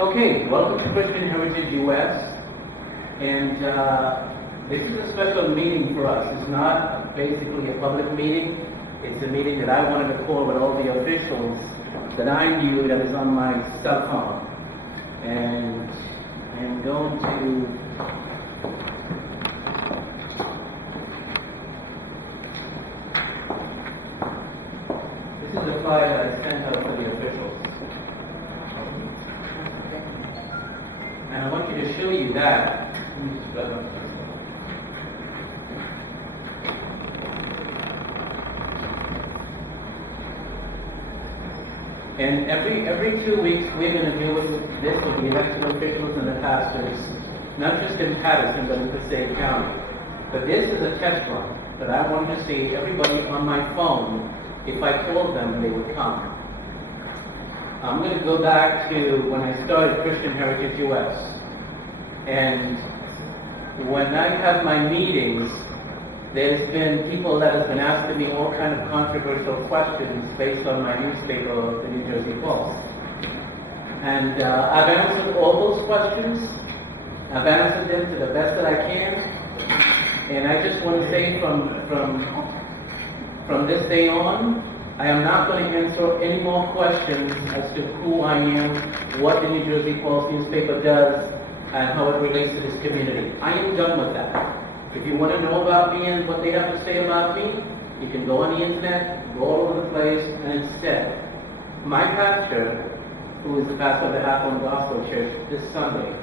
Okay, welcome to Christian Heritage US. And this is a special meeting for us. It's not basically a public meeting. It's a meeting that I wanted to call with all the officials that I knew that is on my cell phone. And I'm going to this is a flyer that I sent out to the officials. And I want you to show you that. Let me just grab up this. And every 2 weeks, we're going to deal with this with the elected officials and the pastors, not just in Patterson, but in Passaic County. But this is a test run that I wanted to see everybody on my phone. If I called them, they would come. I'm going to go back to when I started Christian Heritage US. And when I have my meetings, there's been people that have been asking me all kind of controversial questions based on my newspaper, the New Jersey Post. And I've answered all those questions. I've answered them to the best that I can. And I just want to say from this day on, I am not going to answer any more questions as to who I am, what the New Jersey Post newspaper does, and how it relates to this community. I am done with that. If you want to know about me and what they have to say about me, you can go on the internet, go all over the place, and instead, my pastor, who is the pastor of the Apple Gospel Church this Sunday,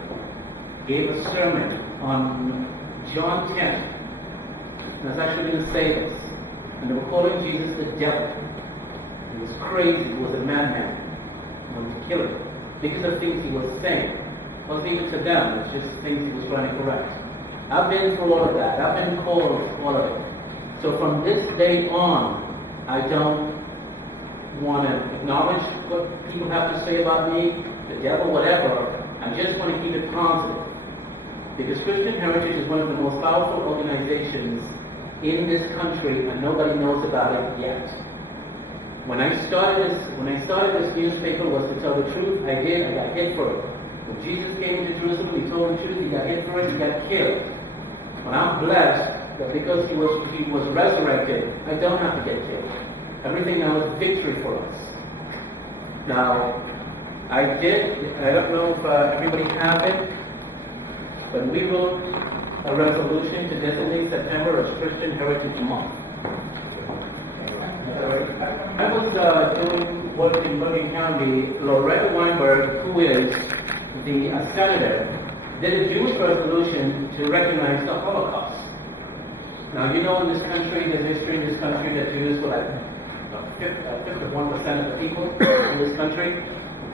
gave a sermon on John 10. And I was actually going to say this. And they were calling Jesus the devil. He was crazy. He was a madman. He wanted to kill him because of things he was saying. It wasn't even to them. It's just things he was trying to correct. I've been through all of that. I've been called all of it. So from this day on, I don't want to acknowledge what people have to say about me, the devil, whatever. I just want to keep it positive. Because Christian Heritage is one of the most powerful organizations in this country, and nobody knows about it yet. When I started this newspaper was to tell the truth. I got hit for it. When Jesus came to Jerusalem, he told the truth. He got hit for it. He got killed. But I'm blessed that because he was resurrected, I don't have to get killed. Everything now is victory for us. Now, I don't know if everybody has it, but we wrote a resolution to designate September as Christian Heritage Month. I was doing work in Bergen County. Loretta Weinberg, who is the senator, did a Jewish resolution to recognize the Holocaust. Now, you know in this country, there's history in this country that Jews were like 51% of the people in this country.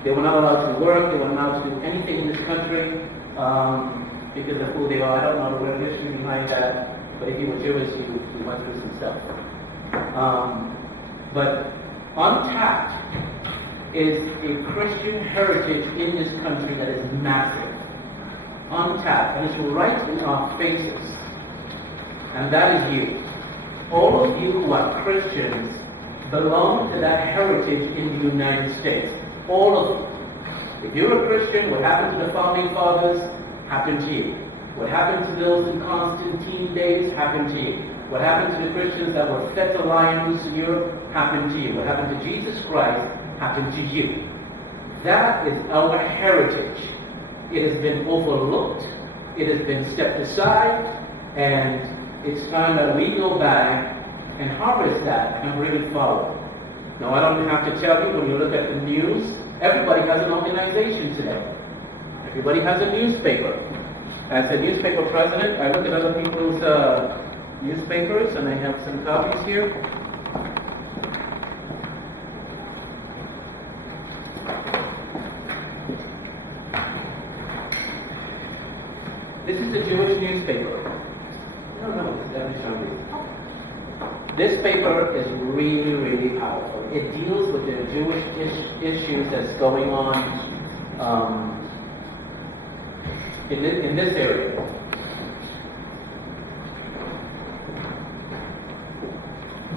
They were not allowed to work, they were not allowed to do anything in this country because of who they are. I don't know the real history behind that, but if you were Jewish, you went through some stuff. But untapped is a Christian heritage in this country that is massive. Untapped, and it's right in our faces. And that is you. All of you who are Christians belong to that heritage in the United States. All of you. If you're a Christian, what happened to the founding fathers happened to you. What happened to those in Constantine days happened to you. What happened to the Christians that were fed to lions in Europe happened to you. What happened to Jesus Christ happened to you. That is our heritage. It has been overlooked. It has been stepped aside. And it's time that we go back and harvest that and bring it forward. Now, I don't have to tell you, when you look at the news, everybody has an organization today. Everybody has a newspaper. As a newspaper president, I look at other people's newspapers, and I have some copies here. This is a Jewish newspaper. No, let me show you. This paper is really, really powerful. It deals with the Jewish issues that's going on in this area.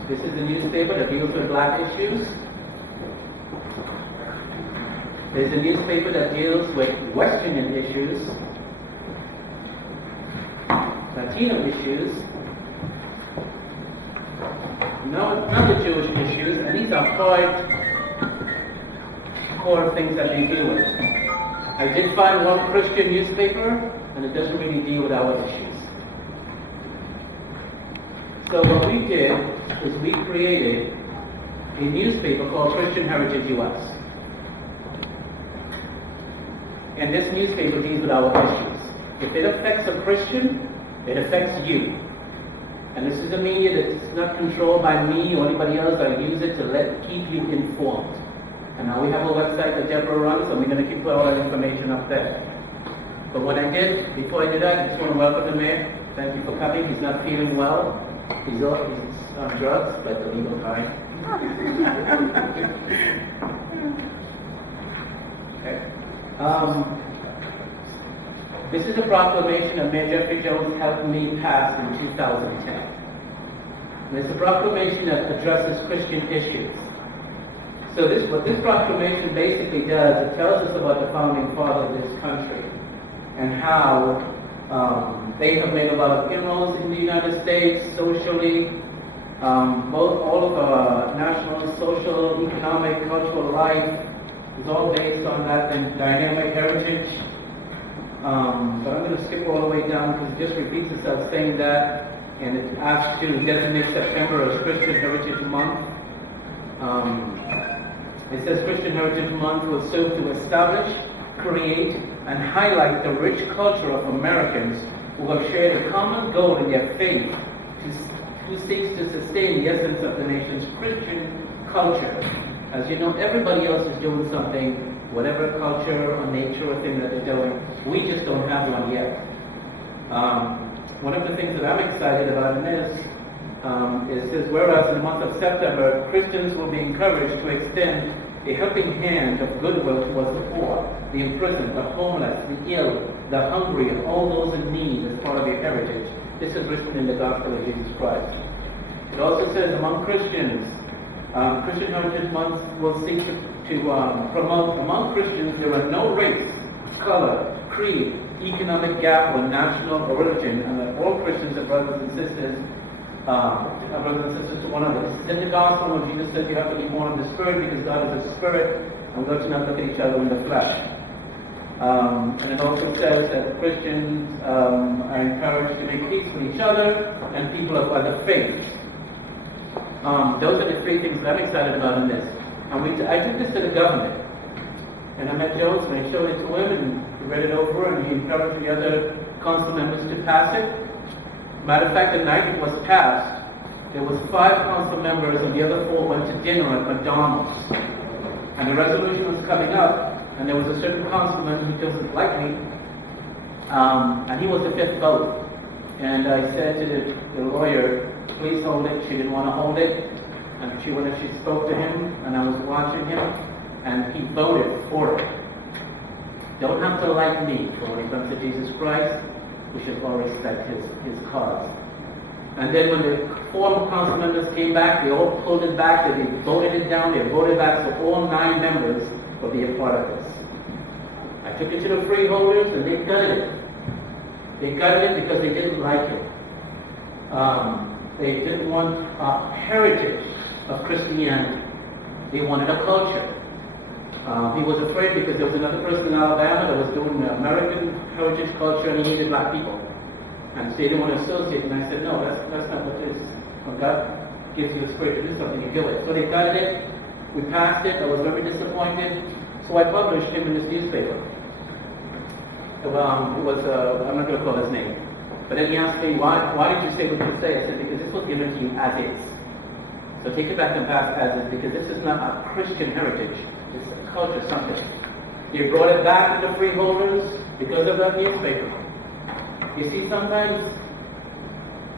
This is the newspaper that deals with black issues. There's a newspaper that deals with Western issues, Latino issues, not the Jewish issues, and these are core things that they deal with. I did find one Christian newspaper, and it doesn't really deal with our issues. So what we did is we created a newspaper called Christian Heritage US. And this newspaper deals with our issues. If it affects a Christian, it affects you. And this is a media that's not controlled by me or anybody else. I use it to keep you informed. And now we have a website that Deborah runs, and we're going to keep all that information up there. But what I did, before I did that, I just want to welcome the mayor. Thank you for coming. He's not feeling well. He's on drugs, but the legal kind. Okay. This is a proclamation that Mayor Jeffrey Jones helped me pass in 2010. And it's a proclamation that addresses Christian issues. So what this proclamation basically does, it tells us about the founding fathers of this country and how they have made a lot of inroads in the United States socially, all of our national, social, economic, cultural life is all based on that dynamic heritage. But I'm going to skip all the way down because it just repeats itself saying that, and it asks to designate September as Christian Heritage Month. It says Christian Heritage Month will serve to establish, create, and highlight the rich culture of Americans who have shared a common goal in their faith, who seeks to sustain the essence of the nation's Christian culture. As you know, everybody else is doing something, whatever culture or nature or thing that they're doing. We just don't have one yet. One of the things that I'm excited about in this is whereas in the month of September, Christians will be encouraged to extend a helping hand of goodwill towards the poor, the imprisoned, the homeless, the ill, the hungry, and all those in need as part of their heritage. This is written in the Gospel of Jesus Christ. It also says among Christians, Christian Heritage Month will seek to promote among Christians there are no race, color, creed, economic gap, or national or religion, and that all Christians are brothers and sisters to one another. This is in the Gospel when Jesus said you have to be born of the Spirit because God is a spirit, and we ought to not look at each other in the flesh. And it also says that Christians are encouraged to make peace with each other and people of other faiths. Those are the three things that I'm excited about in this. And I took this to the governor, and I met Jones, and I showed it to him, and he read it over, and he encouraged the other council members to pass it. Matter of fact, the night it was passed, there was 5 council members, and the other 4 went to dinner at McDonald's. And the resolution was coming up, and there was a certain councilman who doesn't like me, and he was the 5th vote. And I said to the lawyer, please hold it. She didn't want to hold it. And she spoke to him, and I was watching him, and he voted for it. Don't have to like me, but when it comes to Jesus Christ, we should all respect his cause. And then when the 4 council members came back, they all pulled it back, they voted it down, they voted back, so all 9 members will be a part of this. I took it to the freeholders, and they gutted it. They gutted it because they didn't like it. They didn't want a heritage of Christianity. They wanted a culture. He was afraid because there was another person in Alabama that was doing American heritage culture, and he hated black people. And so they didn't want to associate. And I said, no, that's not what it is. When God gives you a spirit to do something, you do it. So they gutted it. We passed it. I was very disappointed. So I published him in this newspaper. It was, I'm not going to call his name. But then he asked me, why did you say what you say? I said, because this was given to you as is. So take it back and pass as is, because this is not a Christian heritage. It's a culture, something. You brought it back to the freeholders because of that newspaper. You see, sometimes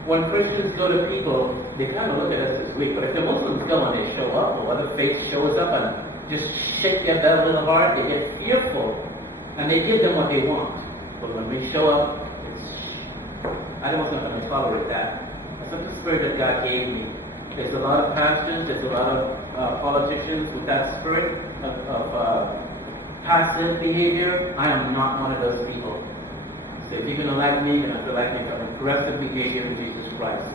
when Christians go to people, they kind of look at us as weak. But if the Muslims go and they show up, or other faith shows up and just shake their bell little heart, they get fearful. And they give them what they want. But when we show up, I don't want to tolerate that. That's not the spirit that God gave me. There's a lot of pastors, there's a lot of politicians with that spirit of passive behavior. I am not one of those people. So if you're going to like me, you're going to have to like me for aggressive behavior in Jesus Christ.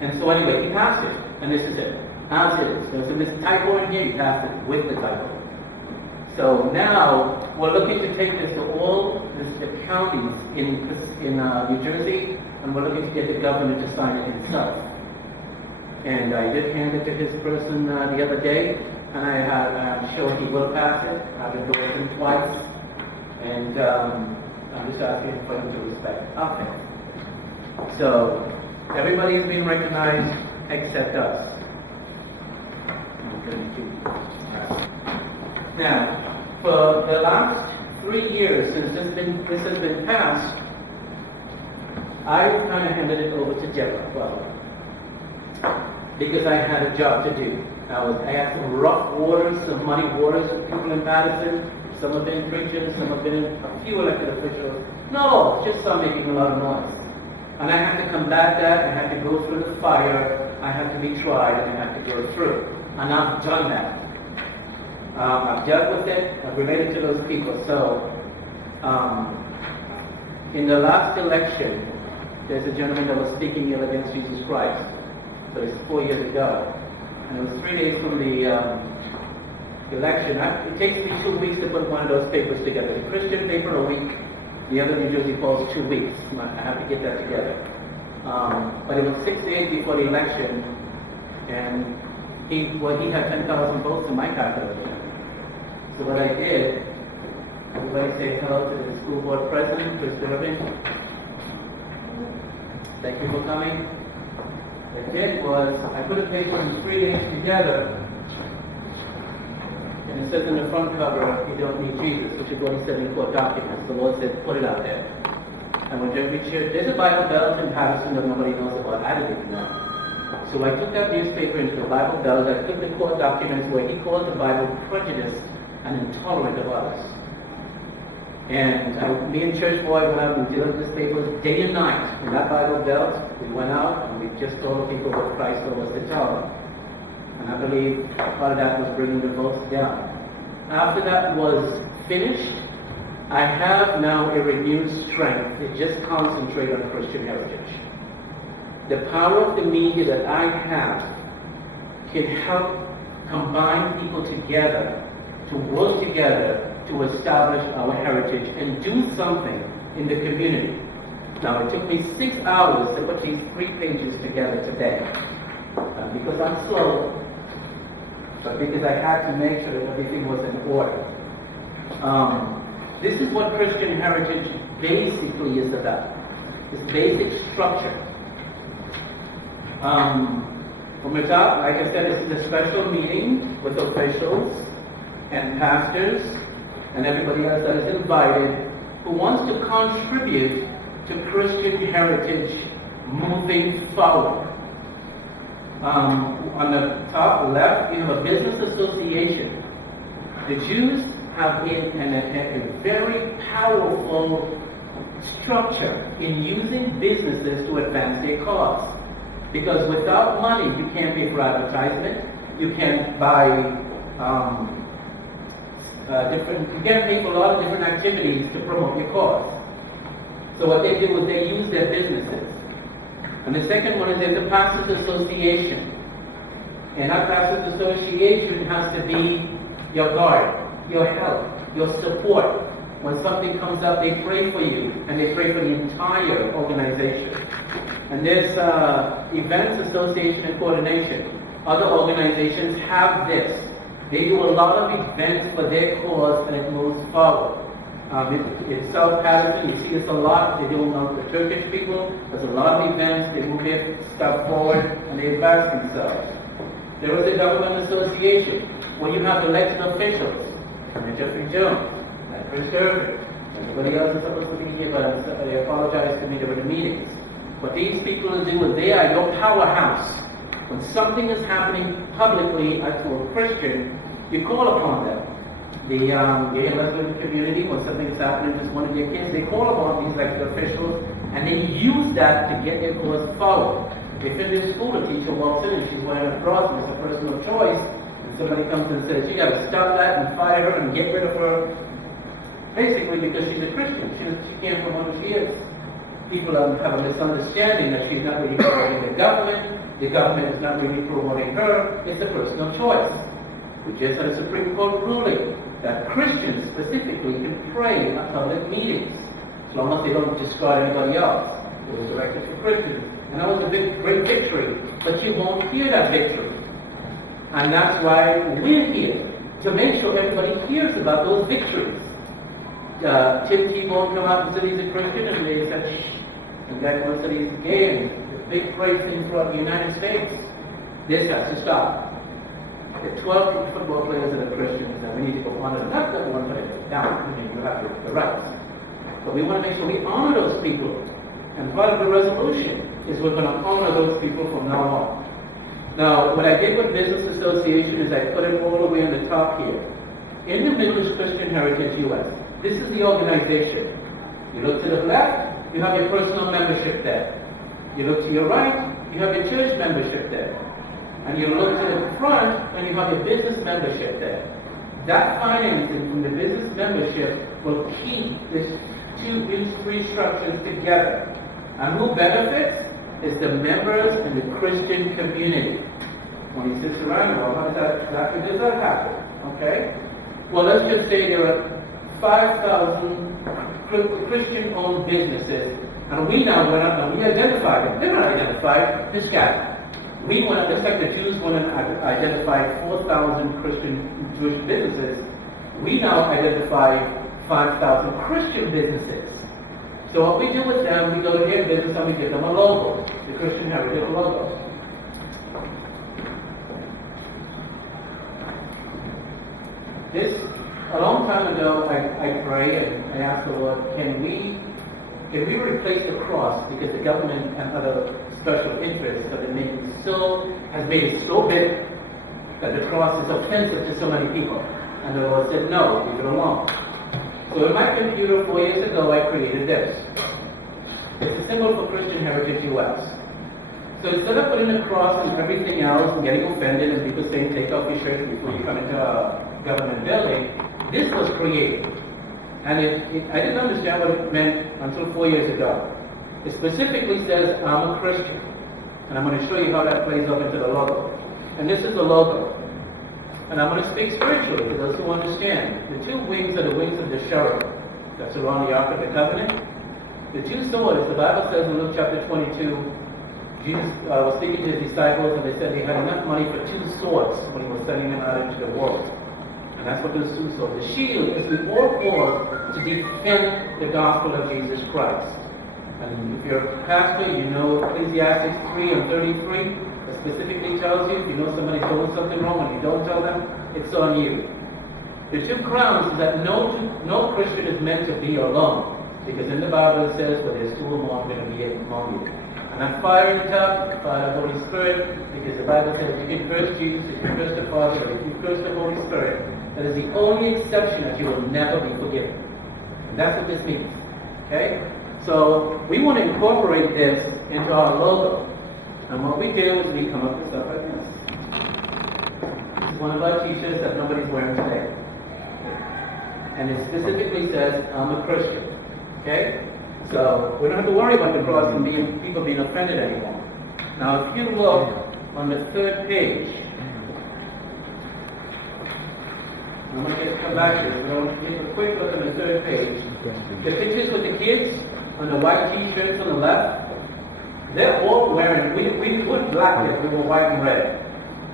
And so anyway, he passed it, and this is it. Now there's this typo in here, he passed it with the typo. So now, we're looking to take this to all the counties in New Jersey, and we're looking to get the governor to sign it himself. And I did hand it to his person the other day, and I'm sure he will pass it. I've endorsed him twice, and I'm just asking for him to respect. Okay. So, everybody is being recognized except us. Now, for the last 3 years since this has been passed, I kind of handed it over to Deborah. Well, because I had a job to do. I had some rough waters, some muddy waters with people in Madison. Some have been preachers, some have been a few elected officials. No, just some making a lot of noise. And I had to combat that, I had to go through the fire, I had to be tried, and I had to go through. And I've done that. I've dealt with it, I've related to those people. So, in the last election, there's a gentleman that was speaking ill against Jesus Christ. So it's 4 years ago. And it was 3 days from the election. It takes me 2 weeks to put one of those papers together. The Christian paper, a week. The other New Jersey Post, 2 weeks. I have to get that together. But it was 6 days before the election, and he had 10,000 votes in my calculation. So what I did, everybody say hello to the school board president, Chris Durbin. Thank you for coming. What I did was, I put a paper in 3 days together, and it says in the front cover, you don't need Jesus, which is what he said in court documents. The Lord said, put it out there. And when Jeremy shared, there's a Bible Belt in Patterson that nobody knows about. I didn't even know. So I took that newspaper into the Bible Belt. I took the court documents where he called the Bible prejudiced and intolerant of others. And me and Church Boy went out and dealt with this paper day and night. In that Bible Belt, we went out and we just told people what Christ told us to tell them. And I believe part of that was bringing the votes down. After that was finished, I have now a renewed strength to just concentrate on Christian heritage. The power of the media that I have can help combine people together, to work together, to establish our heritage and do something in the community. Now, it took me 6 hours to put these 3 pages together today. Because I'm slow, but because I had to make sure that everything was in order. This is what Christian heritage basically is about. This basic structure. From the top, like I said, this is a special meeting with officials and pastors and everybody else that is invited who wants to contribute to Christian heritage moving forward. On the top left, you have a business association. The Jews have a very powerful structure in using businesses to advance their cause. Because without money, you can't pay for advertisement, you can't buy you can't pay for a lot of different activities to promote your cause. So what they do is they use their businesses. And the second one is there's a pastors association. And that pastors association has to be your guard, your help, your support. When something comes up, they pray for you, and they pray for the entire organization. And there's events association and coordination. Other organizations have this. They do a lot of events for their cause, and it moves forward. In South Patterson, you see this a lot. They do among the Turkish people. There's a lot of events. They move their stuff forward, and they advance themselves. There is a government association where you have elected officials. Jeffrey Jones, Chris Durbin, everybody else is supposed to be here, but they apologize to me during the meetings. What these people do is they are your powerhouse. When something is happening publicly to a Christian, you call upon them. The gay and lesbian community, when something is happening to one of their kids, they call upon these elected officials, and they use that to get their cause forward. If in their school a teacher walks in and she's wearing a cross and it's a person of choice, And somebody comes and says, you got to stop that and fire her and get rid of her. Basically because she's a Christian. She can't promote who she is. People have a misunderstanding that she's not really promoting the government is not really promoting her, it's a personal choice. We just had a Supreme Court ruling that Christians specifically can pray at public meetings, as long as they don't discard anybody else. It was directed to Christians. And that was a great victory, but you won't hear that victory. And that's why we're here, to make sure everybody hears about those victories. Tim Tebow come out and said he's a Christian, and they said, shh. And that one said he's gay, and the big praise thing throughout the United States. This has to stop. There are 12 football players that are Christians, and we need to go on and not that one put it down. I mean, you have the rights. But we want to make sure we honor those people. And part of the resolution is we're going to honor those people from now on. Now, what I did with Business Association is I put it all the way on the top here. In the middle is Christian Heritage US. This is the organization. You look to the left, you have your personal membership there. You look to your right, you have your church membership there. And you look to the front, and you have your business membership there. That financing from the business membership will keep these three structures together. And who benefits is the members in the Christian community. When he says Sirrano, well, how does that happen? Okay? Well, let's just say there are 5,000 Christian-owned businesses, and we now went up and we identified them. They're not identified, they're scattered. We went up, just like the Jews went and identified 4,000 Christian Jewish businesses. We now identify 5,000 Christian businesses. So what we do with them, we go to their business and we give them a logo, the Christian Heritage logo. This, a long time ago, I prayed and I asked the Lord, can we replace the cross, because the government and other special interests have been has made it so big that the cross is offensive to so many people. And the Lord said, no, leave it alone. So in my computer 4 years ago, I created this. It's a symbol for Christian Heritage US. So instead of putting the cross and everything else and getting offended and people saying, take off your shirt before you come into a government building, this was created. And I didn't understand what it meant until 4 years ago. It specifically says, I'm a Christian. And I'm going to show you how that plays up into the logo. And this is the logo. And I'm going to speak spiritually for those who understand. The two wings are the wings of the cherub that surround the Ark of the Covenant. The two swords, the Bible says in Luke chapter 22, Jesus was speaking to his disciples, and they said he had enough money for 2 swords when he was sending them out into the world. And that's what those 2 swords. The shield is the war cause to defend the gospel of Jesus Christ. And if you're a pastor, you know Ecclesiastes 3 and 33. It specifically tells you if you know somebody's doing something wrong and you don't tell them, it's on you. The 2 crowns is that no Christian is meant to be alone. Because in the Bible it says, well, there's 2 or more, I'm going to be among you. And that fire in the top, by the Holy Spirit, because the Bible says if you can curse Jesus, if you curse the Father, if you curse the Holy Spirit, that is the only exception that you will never be forgiven. And that's what this means. Okay? So we want to incorporate this into our logo. And what we do is we come up with stuff like this. This is one of our t-shirts that nobody's wearing today. And it specifically says, I'm a Christian. Okay? So we don't have to worry about the cross and people being offended anymore. Now if you look on the 3rd page, I'm going to come back to this. We're going to take a quick look at the 3rd page. The pictures with the kids on the white t-shirts on the left, they're all wearing, we put black here, we were white and red.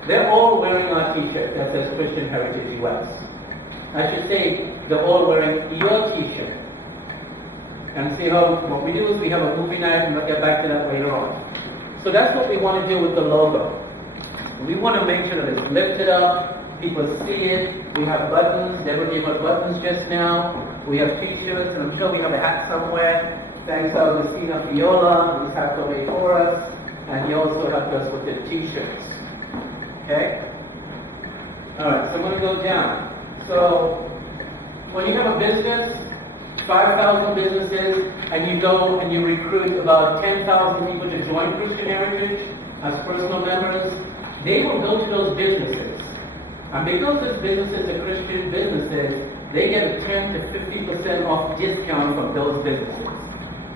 They're all wearing our t-shirt that says Christian Heritage US. I should say, they're all wearing your t-shirt. And see how, what we do is we have a movie night, and we'll get back to that later on. So that's what we want to do with the logo. We want to make sure that it's lifted up, people see it. We have buttons, Deborah gave us buttons just now. We have t-shirts, and I'm sure we have a hat somewhere. Thanks to Augustina Fiola, who's helped away for us. And he also helped us with the t-shirts. Okay? Alright, so I'm going to go down. So, when you have a business, 5,000 businesses, and you go and you recruit about 10,000 people to join Christian Heritage as personal members, they will go to those businesses And because these businesses are Christian businesses, they get a 10 to 50% off discount from those businesses.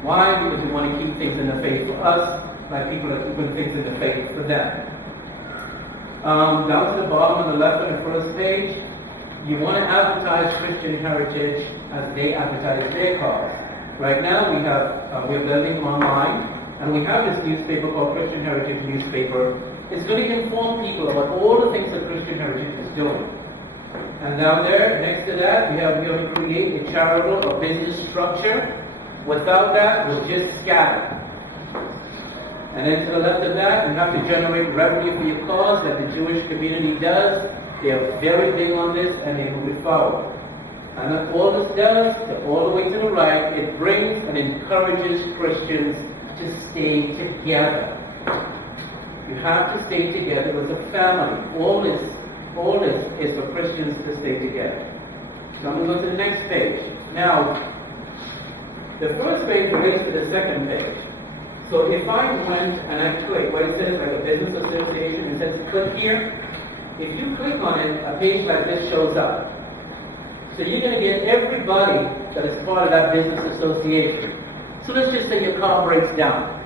Why? Because we want to keep things in the faith for us, like people are keeping things in the faith for them. Down to the bottom on the left on the first page, you want to advertise Christian heritage as they advertise their cause. Right now we're building online, and we have this newspaper called Christian Heritage Newspaper. It's going to inform people about all the things that Christian Heritage is doing. And down there, next to that, we have to create a charitable or business structure. Without that, we'll just scatter. And then to the left of that, you have to generate revenue for your cause, like the Jewish community does. They are very big on this, and they move it forward. And then all this does, all the way to the right, it brings and encourages Christians to stay together. You have to stay together as a family. All this is for Christians to stay together. So I'm going to go to the next page. Now, the first page relates to the second page. So if I went and I click where it says like a business association, it says click here. If you click on it, a page like this shows up. So you're going to get everybody that is part of that business association. So let's just say your car breaks down.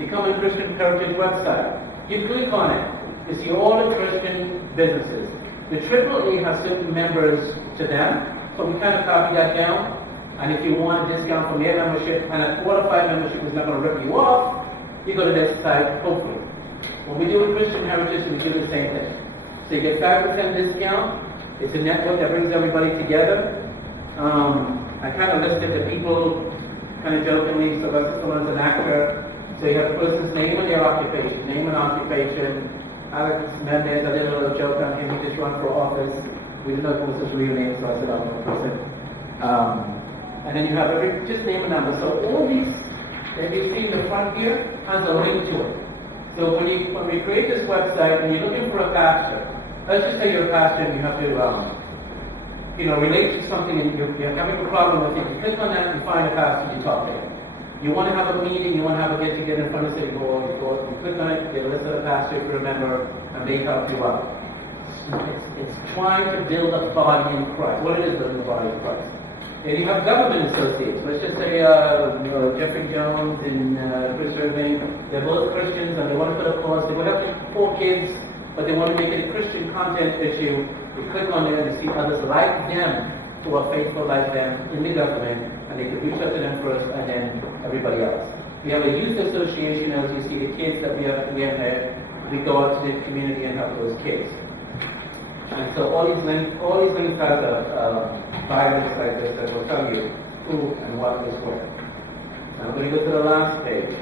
You come on Christian Heritage website. You click on it. You see all the Christian businesses. The AAA has certain members to them, so we kind of copy that down. And if you want a discount from their membership, and a qualified membership is not going to rip you off, you go to their site, hopefully. When we do with Christian Heritage, we do the same thing. So you get 5% discount. It's a network that brings everybody together. I kind of listed the people, kind of jokingly, Sylvester Stallone is an actor. So you have the person's name and their occupation. Name and occupation. Alex Mendez, I did a little joke on him. He just run for office. We didn't know if it was his real name, so I said, I'm going to person. And then you have just name and number. So all these that you see in the front here has a link to it. So when we create this website and you're looking for a pastor, let's just say you're a pastor and you have to relate to something and you're having a problem with it. You click on that, you find a pastor, you talk to him. You want to have a meeting, you want to have a get-together in front of City Hall, you click on it, you get a list of the pastor, if you remember, and they help you out. It's trying to build a body in Christ. What it is building a body in Christ. And you have government associates. Let's just say Jeffrey Jones and Chris Irving, they're both Christians and they want to put a cause. They would have 4 kids, but they want to make it a Christian content issue. You click on there and you see others like them who are faithful like them in the government, and they could reach out to them first and then everybody else. We have a youth association, as you see the kids that we have there. We go out to the community and help those kids. And so all these links have Bibles like this that will tell you who and what is where. Now I'm going to go to the last page.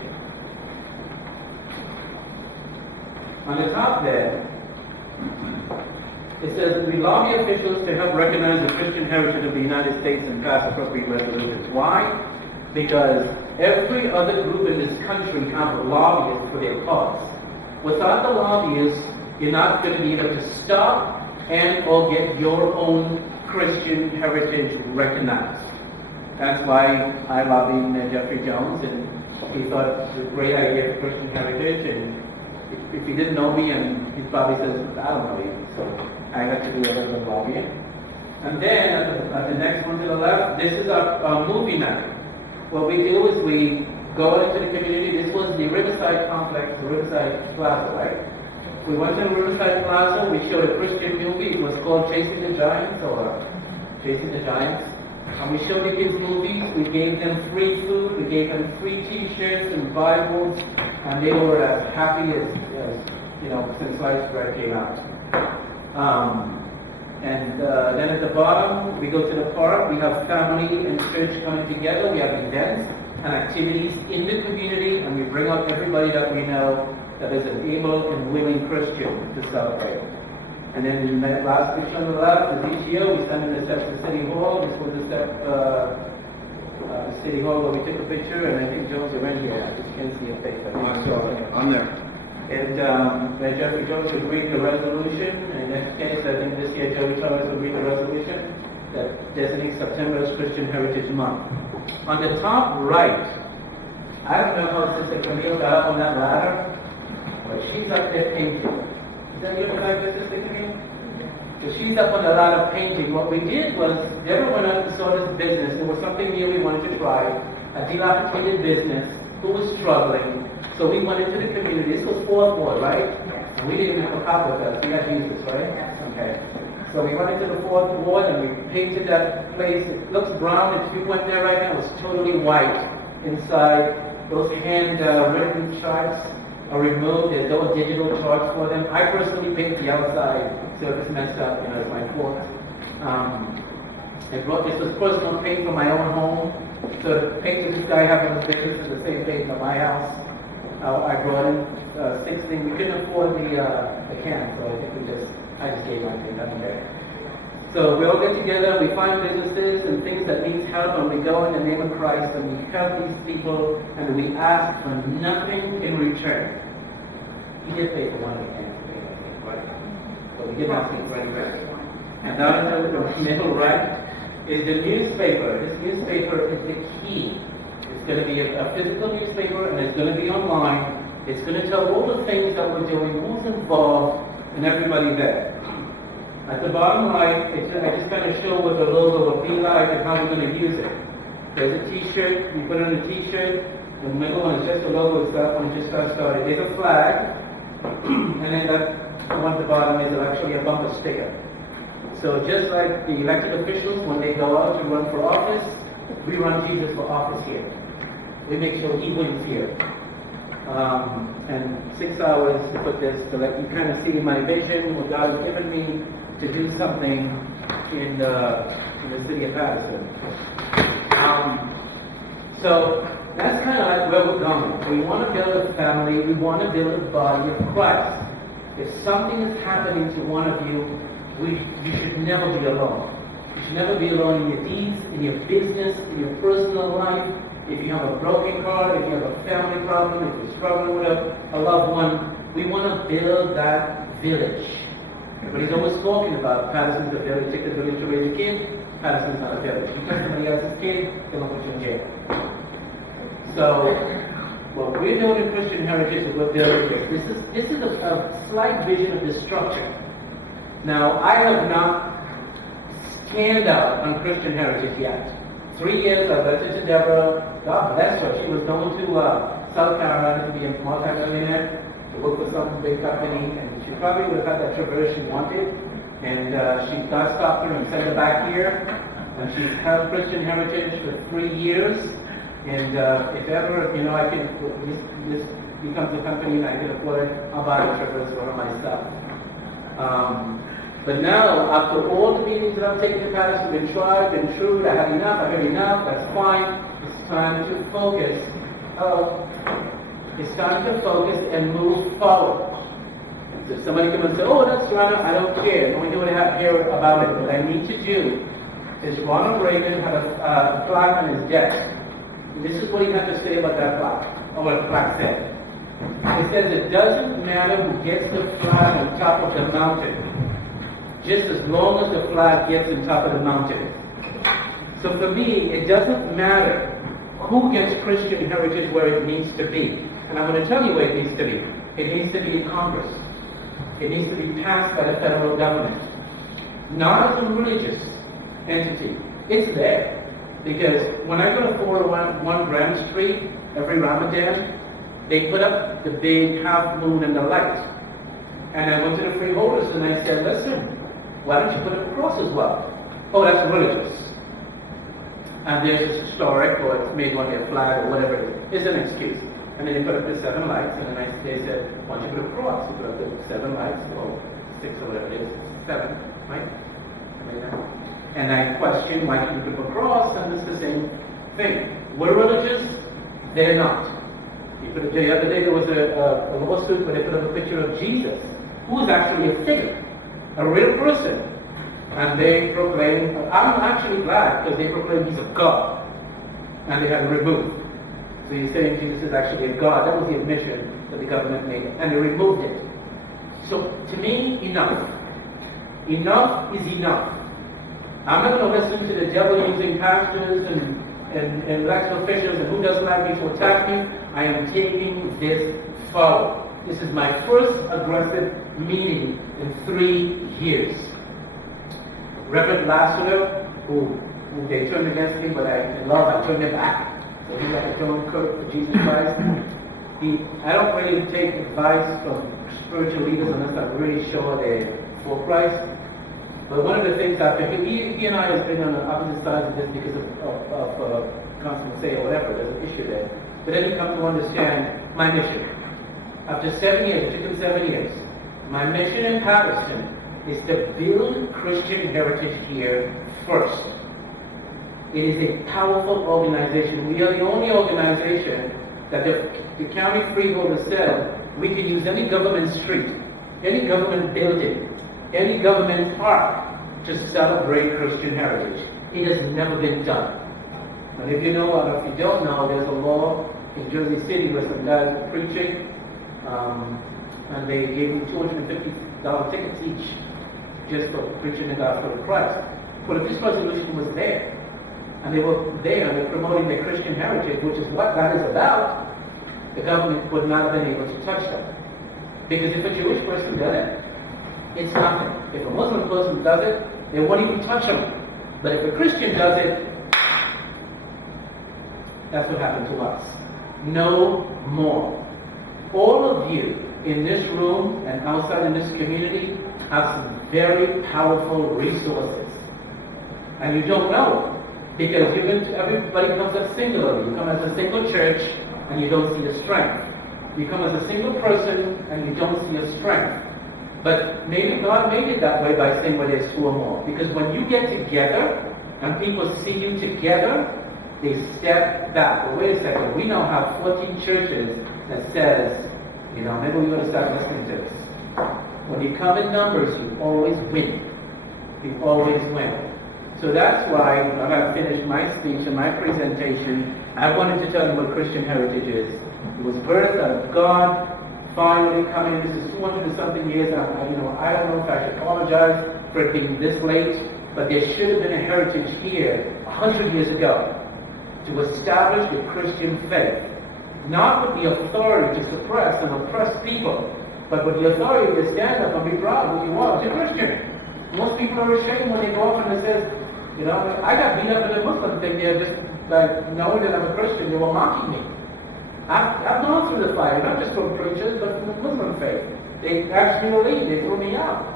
On the top there, it says, we lobby officials to help recognize the Christian heritage of the United States and pass appropriate resolutions. Why? Because every other group in this country have lobbyists for their cause. Without the lobbyists, you're not going to be able to stop and or get your own Christian heritage recognized. That's why I lobbied Jeffrey Jones, and he thought it was a great idea for Christian heritage, and if he didn't know me, and he probably says, I don't know you, so I had to do a little bit of lobbying. And then, at the next one to the left, this is our movie night. What we do is we go into the community. This was the Riverside complex, the Riverside Plaza, right? We went to the Riverside Plaza, we showed a Christian movie. It was called Chasing the Giants, or Chasing the Giants. And we showed the kids movies, we gave them free food, we gave them free t-shirts and Bibles, and they were as happy as since sliced bread came out. Then at the bottom, we go to the park, we have family and church coming together, we have events and activities in the community, and we bring out everybody that we know that is an able and willing Christian to celebrate. And then in that last picture on the left is each year we send in the steps to City Hall. This was the step City Hall where we took a picture, and I think Jones are in here. I just can't see a face. I'm there. And then Jeffrey Jones would read the resolution, and in that case, I think this year Joey Thomas would read the resolution that designates September as Christian Heritage Month. On the top right, I don't know how Sister Camille got up on that ladder, but she's up there painting. Is that your back, Sister Camille? So picked up on a lot of painting. What we did was, everyone went out and saw this business. There was something new we wanted to try, a dilapidated business who was struggling. So we went into the community. This was fourth ward, right? And we didn't have a cop with us. We had Jesus, right? Okay. So we went into the fourth ward and we painted that place. It looks brown. If you went there right now, it's totally white inside. Those hand-written charts are removed. There's no digital charts for them. I personally paint the outside, so if it's messed up, it's my fault. This was personal paint from my own home. So the paint that this guy has on his business is the same paint from my house. I brought in 6 things. We couldn't afford the can, so I think I just gave my thing. That's okay. So we all get together, we find businesses and things that need help, and we go in the name of Christ and we help these people, and we ask for nothing in return. He did pay for one of the cans, right? But we did not think for any rest. And down in the middle right is the newspaper. This newspaper is the key. It's going to be a physical newspaper, and it's going to be online. It's going to tell all the things that we're doing, who's involved, and everybody there. At the bottom right, I just kind of show what the logo will be like and how we're going to use it. There's a t-shirt, you put on a t-shirt, the middle one is just the logo itself when it just got started. There's a flag, and then the one at the bottom is actually a bumper sticker. So just like the elected officials, when they go out to run for office, we run Jesus for office here. We make sure he wins here. And 6 hours to put this, to let you kind of see my vision, what God has given me to do something in the city of Patterson. So that's kind of like where we're going. We want to build a family. We want to build a body of Christ. If something is happening to one of you, you should never be alone. You should never be alone in your deeds, in your business, in your personal life. If you have a broken heart, if you have a family problem, if you're struggling with a loved one, we want to build that village. Everybody's always talking about Patterson's a village, take the village to raise a kid. Patterson's not a village. You touch somebody else's kid, they're going to put you in jail. So, what we're doing in Christian Heritage is we're building this. This is a slight vision of this structure. Now, I have not scanned out on Christian Heritage yet. 3 years I listened to Deborah. God bless her. She was going to South Carolina to be a multi-millionaire, to work for some big company, and she probably would have had that traverse she wanted. And God stopped her and sent her back here. And she's held Christian Heritage for 3 years. And if ever, I can, this becomes a company and I can afford it, I'll buy the traverse for her myself. But now, after all the meetings that I've taken to Patterson, been tried, been true, I had enough, that's fine. It's time to focus. It's time to focus and move forward. So if somebody comes and say, oh, that's Sirrano, I don't care. Don't do what I have here about it. What I need to do is Ronald Reagan had a plaque on his desk. And this is what he had to say about that plaque, or what the plaque said. It says, it doesn't matter who gets the flag on top of the mountain, just as long as the flag gets on top of the mountain. So for me, it doesn't matter who gets Christian Heritage where it needs to be. And I'm going to tell you where it needs to be. It needs to be in Congress. It needs to be passed by the federal government. Not as a religious entity. It's there. Because when I go to 401 Grand Street every Ramadan, they put up the big half moon and the light. And I went to the freeholders and I said, listen, why don't you put up a cross as well? Oh, that's religious. And there's this historic, or it's made on their flag or whatever it is. It's an excuse. And then they put up the 7 lights, and then they said, why don't you put a cross? You put up the 7 lights, or 6 or whatever it is, 7, right? And I questioned, why can't you put up a cross? And it's the same thing. We're religious, they're not. The other day there was a lawsuit where they put up a picture of Jesus, who was actually a figure, a real person. And they proclaim, I'm actually glad, because they proclaim he's a God. And they have him removed. So you're saying Jesus is actually a God. That was the admission that the government made. And they removed it. So to me, enough. Enough is enough. I'm not going to listen to the devil using pastors and elected officials and who doesn't like me to attack me. I am taking this forward. This is my first aggressive meeting in 3 years. Reverend Lassiter, who they turned against him, but in love I turned him back. So he's like a John Kirk for Jesus Christ. I don't really take advice from spiritual leaders unless I'm really sure they're for Christ. But one of the things after he and I have been on the opposite sides of this because of constant say or whatever, there's an issue there. But then he comes to understand my mission. After 7 years, it took him 7 years. My mission in Patterson is to build Christian heritage here first. It is a powerful organization. We are the only organization that the county freeholder says we can use any government street, any government building, any government park to celebrate Christian heritage. It has never been done. And if you know, or if you don't know, there's a law in Jersey City where some guys were preaching, and they gave them $250 tickets each just for preaching the gospel of Christ. But if this resolution was there, and they were there and they're promoting their Christian heritage, which is what that is about, the government would not have been able to touch them. Because if a Jewish person does it, it's nothing. If a Muslim person does it, they won't even touch them. But if a Christian does it, that's what happened to us. No more. All of you in this room and outside in this community have some very powerful resources. And you don't know it. Because everybody comes up singularly. You come as a single church and you don't see a strength. You come as a single person and you don't see a strength. But maybe God made it that way by saying where there's two or more. Because when you get together and people see you together, they step back. Well, wait a second, we now have 14 churches that says, maybe we ought to start listening to this. When you come in numbers, you always win. You always win. So that's why, when I finished my speech and my presentation, I wanted to tell you what Christian heritage is. It was birthed out of God, finally coming. This is 200 and something years. I don't know if I should apologize for it being this late, but there should have been a heritage here 100 years ago to establish the Christian faith. Not with the authority to suppress and oppress people, but with the authority to stand up and be proud who you are as a Christian. Most people are ashamed when they go off and it says, I got beat up in a Muslim thing there just like knowing that I'm a Christian. They were mocking me. I've gone through the fire, not just from preachers, but from the Muslim faith. They asked me to leave. They threw me out.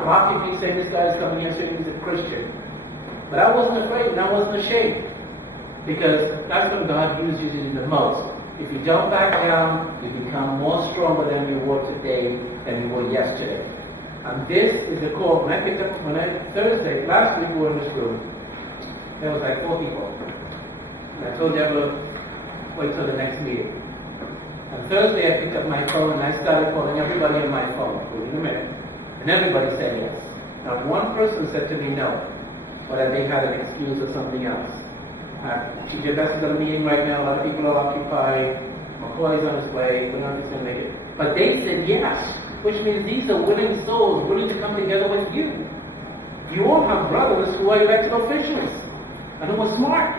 Mocking me, saying this guy's coming here saying he's a Christian. But I wasn't afraid and I wasn't ashamed. Because that's when God uses you the most. If you don't back down, you become more stronger than you were today than you were yesterday. And this is the core. Thursday, last week we were in this room, there was like 4 people. And I told Deborah, wait till the next meeting. And Thursday I picked up my phone and I started calling everybody on my phone within a minute. And everybody said yes. Now one person said to me no, or that they had an excuse or something else. She just is at a meeting right now, a lot of people are occupied, McCoy's on his way, we're not just going to make it. But they said yes, which means these are willing souls, willing to come together with you. You all have brothers who are elected officials, and who are smart.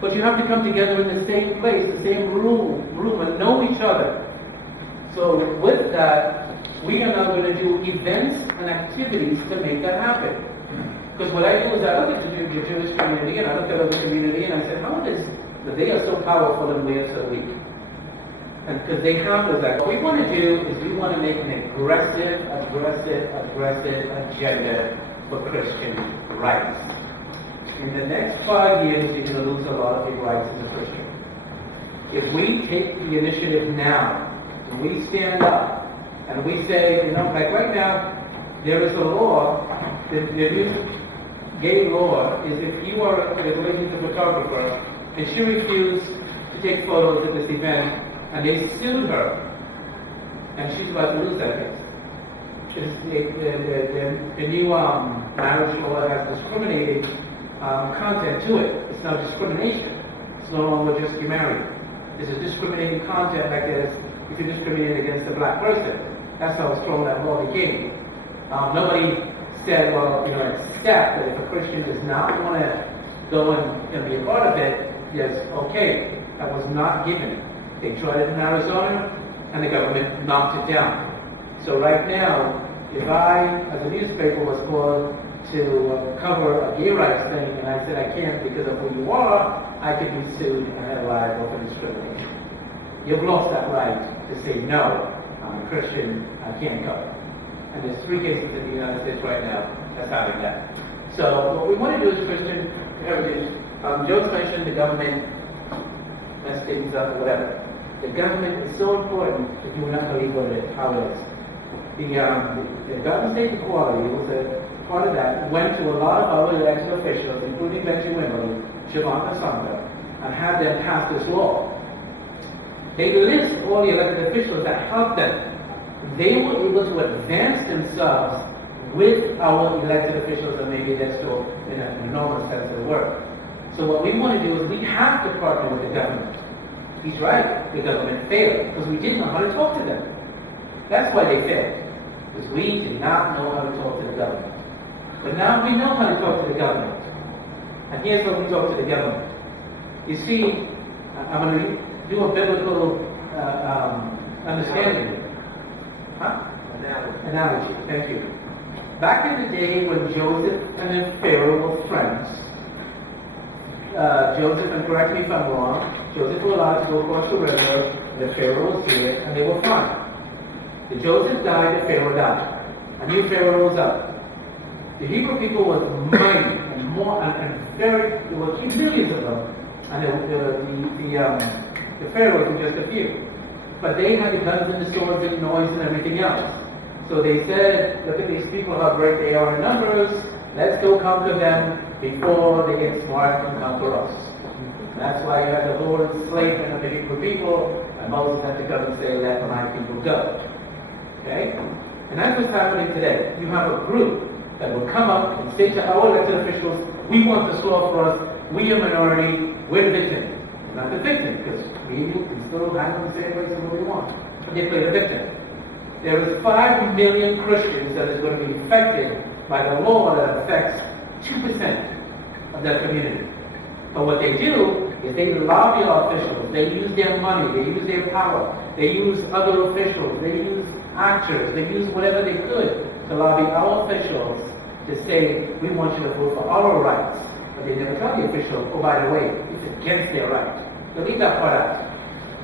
But you have to come together in the same place, the same room, and know each other. So with that, we are now going to do events and activities to make that happen. Because what I do is I look at the Jewish community and I look at other community and I say, how is it that they are so powerful and we are so weak? And because they have that. What we want to do is we want to make an aggressive agenda for Christian rights. In the next 5 years, you're going to lose a lot of your rights as a Christian. If we take the initiative now, and we stand up, and we say, like right now, there is a law, the new gay law is if you are a lady's a photographer, and she refused to take photos at this event, and they sued her, and she's about to lose that case. The new marriage law has discriminating content to it. It's not discrimination. It's no longer just you married. This is discriminating content like this if you discriminate against a black person. That's how strong that law became. Nobody said, accept that if a Christian does not want to go and be a part of it, yes, okay, that was not given. They tried it in Arizona, and the government knocked it down. So right now, If I, as a newspaper, was called to cover a gay rights thing, and I said I can't because of who you are, I could be sued and have liable for discrimination. You've lost that right to say, no, I'm a Christian, I can't cover. And there's 3 cases in the United States right now that's having that. So what we want to do is Christian heritage. Joe's mentioned the government mess things up or whatever. The government is so important that you will not believe how it is. The Garden State Equality was a part of that, went to a lot of our elected officials, including Benji Wimberly, Siobhan Kasanga, and had them pass this law. They list all the elected officials that helped them. They were able to advance themselves with our elected officials, and maybe that's still in a normal sense of the word. So what we want to do is we have to partner with the government. He's right, the government failed, because we didn't know how to talk to them. That's why they failed, because we did not know how to talk to the government. But now we know how to talk to the government. And here's how we talk to the government. You see, I'm going to do a biblical understanding. Analogy. Thank you. Back in the day when Joseph and the Pharaoh were friends, Joseph, and correct me if I'm wrong, Joseph was allowed to go across the river, the Pharaoh was here, and they were fine. The Joseph died, the Pharaoh died. A new Pharaoh rose up. The Hebrew people was mighty and more and very, there were millions of them, and the Pharaohs were just a few. But they had the guns and the swords and noise and everything else. So they said, look at these people, how great they are in numbers, let's go conquer them before they get smart and conquer us. And that's why you had the whole enslavement of the Hebrew people, and Moses had to come and say, let my people go. Okay? And that's what's happening today. You have a group that will come up and say to our elected officials, we want this law for us, we are a minority, we're the victim. We're not the victim, because we still hang on the same place as what we want. But they play the victim. There is 5 million Christians that is going to be affected by the law that affects 2% of that community. But what they do is they lobby our officials, they use their money, they use their power, they use other officials, they use actors, they use whatever they could to lobby our officials to say, we want you to vote for our rights. But they never tell the official, oh, by the way, it's against their rights. So leave that part out.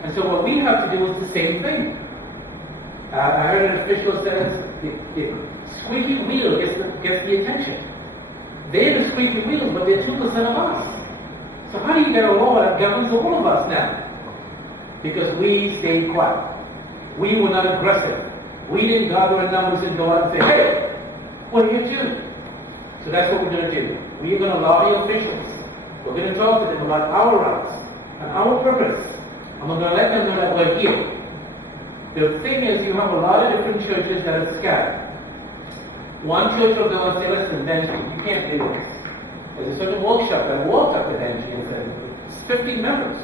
And so what we have to do is the same thing. I heard an official says the squeaky wheel gets the attention. They're the squeaky wheel, but they're 2% of us. So how do you get a law that governs all of us now? Because we stayed quiet. We were not aggressive. We didn't gather in numbers and go out and say, hey, what are you doing? So that's what we're going to do. We're going to lobby officials. We're going to talk to them about our rights and our purpose. And we're going to let them know that we're here. The thing is, you have a lot of different churches that are scattered. One church will go and say, listen, Benji, you can't do this. There's a certain workshop that walked up to Benji and said, it's 15 members.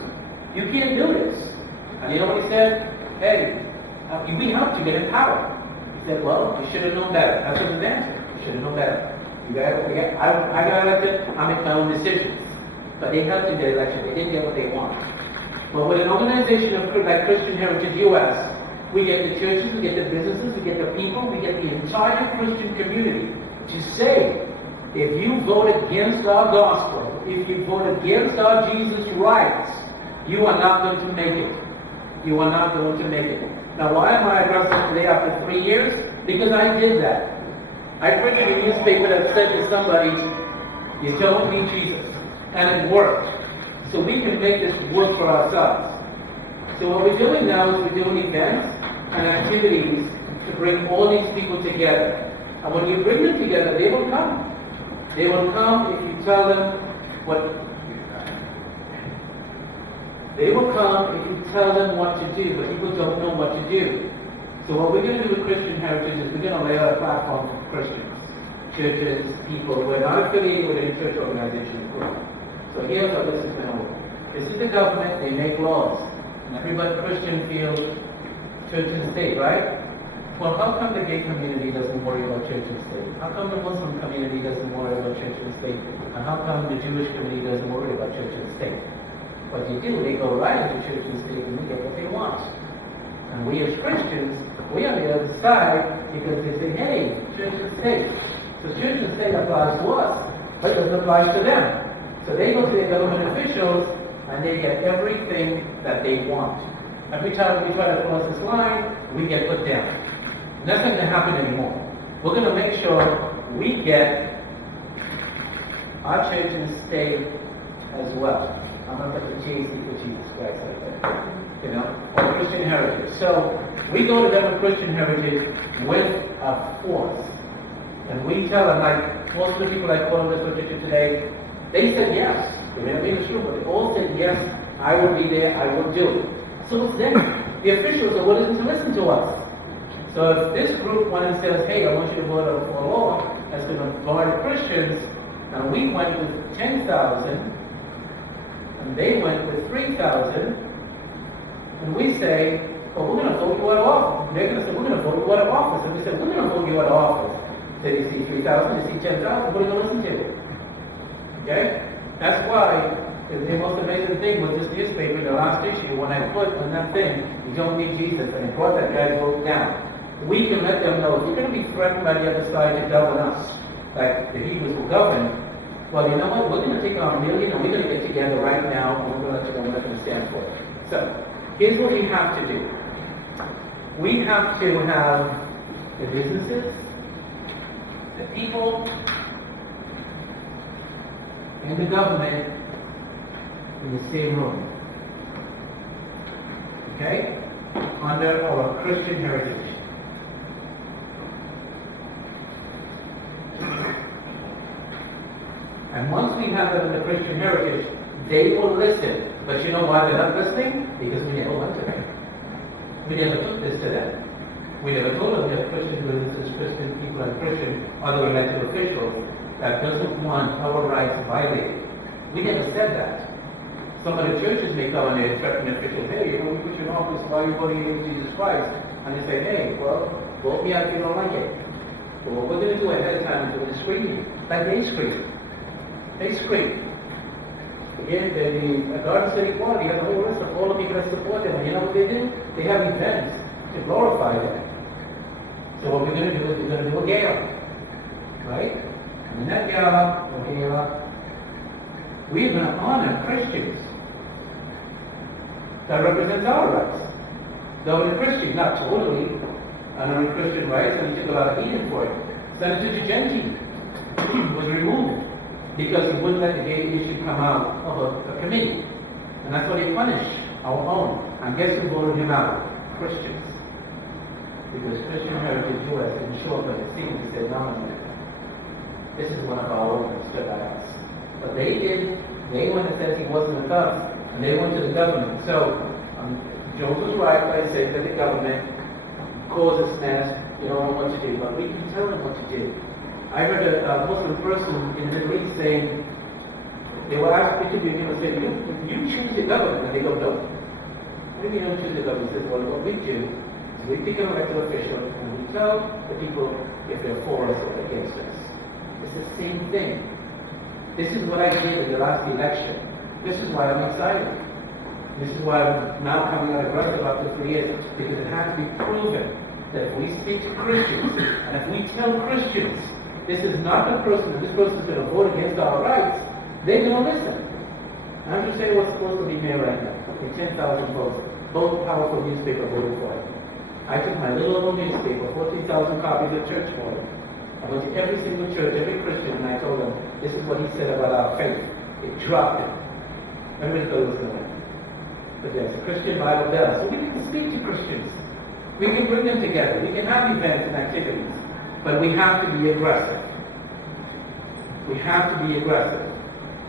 You can't do this. And you know what he said? Hey, we have to get in power. He said, well, you should have known better. That's what his answer. You should have known better. I got elected, I make my own decisions. But they helped to get elected. They didn't get what they want. But with an organization like Christian Heritage U.S., we get the churches, we get the businesses, we get the people, we get the entire Christian community to say, if you vote against our gospel, if you vote against our Jesus rights, you are not going to make it. You are not going to make it. Now, why am I addressing today after 3 years? Because I did that. I printed a newspaper that said to somebody, you don't need Jesus. And it worked. So we can make this work for ourselves. So what we're doing now is we're doing events and activities to bring all these people together. And when you bring them together, they will come. They will come if you tell them what... They will come if you tell them what to do, but people don't know what to do. So what we're going to do with Christian Heritage is we're going to lay out a platform for Christians, churches, people. We're not affiliated with any church organization. So here's how this is going to work. This is the government, they make laws. And everybody Christian feels church and state, right? Well, how come the gay community doesn't worry about church and state? How come the Muslim community doesn't worry about church and state? And how come the Jewish community doesn't worry about church and state? What they do, they go right into church and state and they get what they want. And we as Christians, we on the other side Because they say, hey, church and state. So church and state applies to us, but it doesn't apply to them. So they go to their government officials and they get everything that they want. Every time we try to cross this line, we get put down. And that's not going to happen anymore. We're going to make sure we get our church and state as well. I'm going to put the TAC for Jesus Christ like that. You know, or Christian heritage. So we go to them with Christian heritage with a force. And we tell them, like most of the people I call this petition today, they said yes. They may not be in this room, but they all said yes, I will be there, I will do it. So it's them. The officials are willing to listen to us. So if this group went and says, hey, I want you to vote for a law that's going to guard Christians, and we went with 10,000, and they went with 3,000, and we say, well, we're going to vote you out of office. They're going to say, we're going to vote you out of office. And we said, we're going to vote you out of office. So you see 3,000, you see 10,000, what are you going to listen to? Okay? That's why the most amazing thing was this newspaper, the last issue, when I put on that thing, you don't need Jesus, and I brought that guy's vote down. We can let them know, if you're going to be threatened by the other side to govern us, like the Hebrews will govern, well, you know what, we're going to take our million and we're going to get together right now and we're going to let you know what we're going to stand for. So, here's what we have to do. We have to have the businesses, the people, and the government in the same room. Okay? Under our Christian heritage. And once we have them in the Christian heritage, they will listen. But you know why they're not listening? Because we never went to them. We never took this to them. We never told them that Christian businesses, Christian people, and Christian other elected officials that doesn't want our rights violated. We never said that. Some of the churches may come and they threaten officials, hey, you're going to put you in office, why are you voting against Jesus Christ? And they say, hey, well, vote me out if you don't like it. But what we're going to do ahead of time is we're going to screen you. Like they screen. They screen. Again, the Garden City Quality has a whole list of all the people that support them. And you know what they do? They have events to glorify them. So what we're going to do is we're going to do a gala. Right? And in that gala, we're going to honor Christians that represents our rights. Though the Christian, not totally honoring Christian rights, and he took a lot of heat for it. Senator Gigenti was removed because he wouldn't let the gay issue come out of a committee. And that's why they punished our own. And guess who voted him out? Christians. Because Christian Heritage US didn't show up at the scene and said, no. This is one of our organs, stood by us. But they did. They went and said he wasn't with us. And they went to the government. So, Jones was right by saying that the government caused a mess. You don't know what to do. But we can tell them what to do. I heard a Muslim person in the Middle East saying, they were asked to interview him and say, you choose the government. And they go, no. What do you mean you don't choose the government? He says, well, what we do is we pick an elected official and we tell the people if they're for us or against us. It's the same thing. This is what I did in the last election. This is why I'm excited. This is why I'm now coming out aggressive after 3 years, because it has to be proven that if we speak to Christians, and if we tell Christians, this is not the person, and this person is going to vote against our rights, they're going to listen. And I'm just saying what's supposed to be here right now. In 10,000 votes, both powerful newspaper voted for it. I took my little old newspaper, 14,000 copies of church for it. I went to every single church, every Christian, and I told them, this is what he said about our faith. It dropped it. Everybody thought it was going to win. But there's a Christian Bible does. So we can speak to Christians. We can bring them together. We can have events and activities. But we have to be aggressive. We have to be aggressive.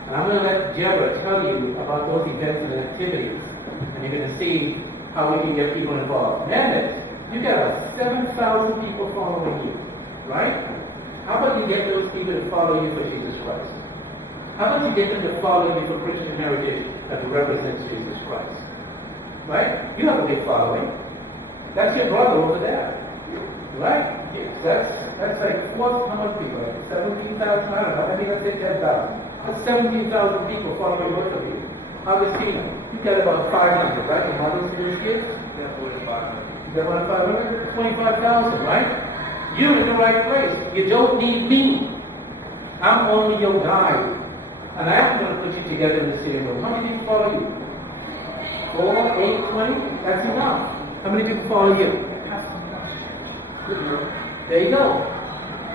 And I'm going to let Deborah tell you about those events and activities. And you're going to see how we can get people involved. Mehmet, you got 7,000 people following you. Right? How about you get those people to follow you for Jesus Christ? How about you get them to follow you for Christian heritage that represents Jesus Christ? Right? You have a big following. That's your brother over there. Right? That's like how much people? Like 17,000? I don't know. I think that's 10,000. That's 17,000 people following both of you. Augustino, you got about 500, right? Your mother's for this kid? Yeah, 45. You got about 500? 25,000, right? You're in the right place. You don't need me. I'm only your guide. And I'm going to put you together in the same room. How many people follow you? 4, 8, 20? That's enough. How many people follow you? There you go.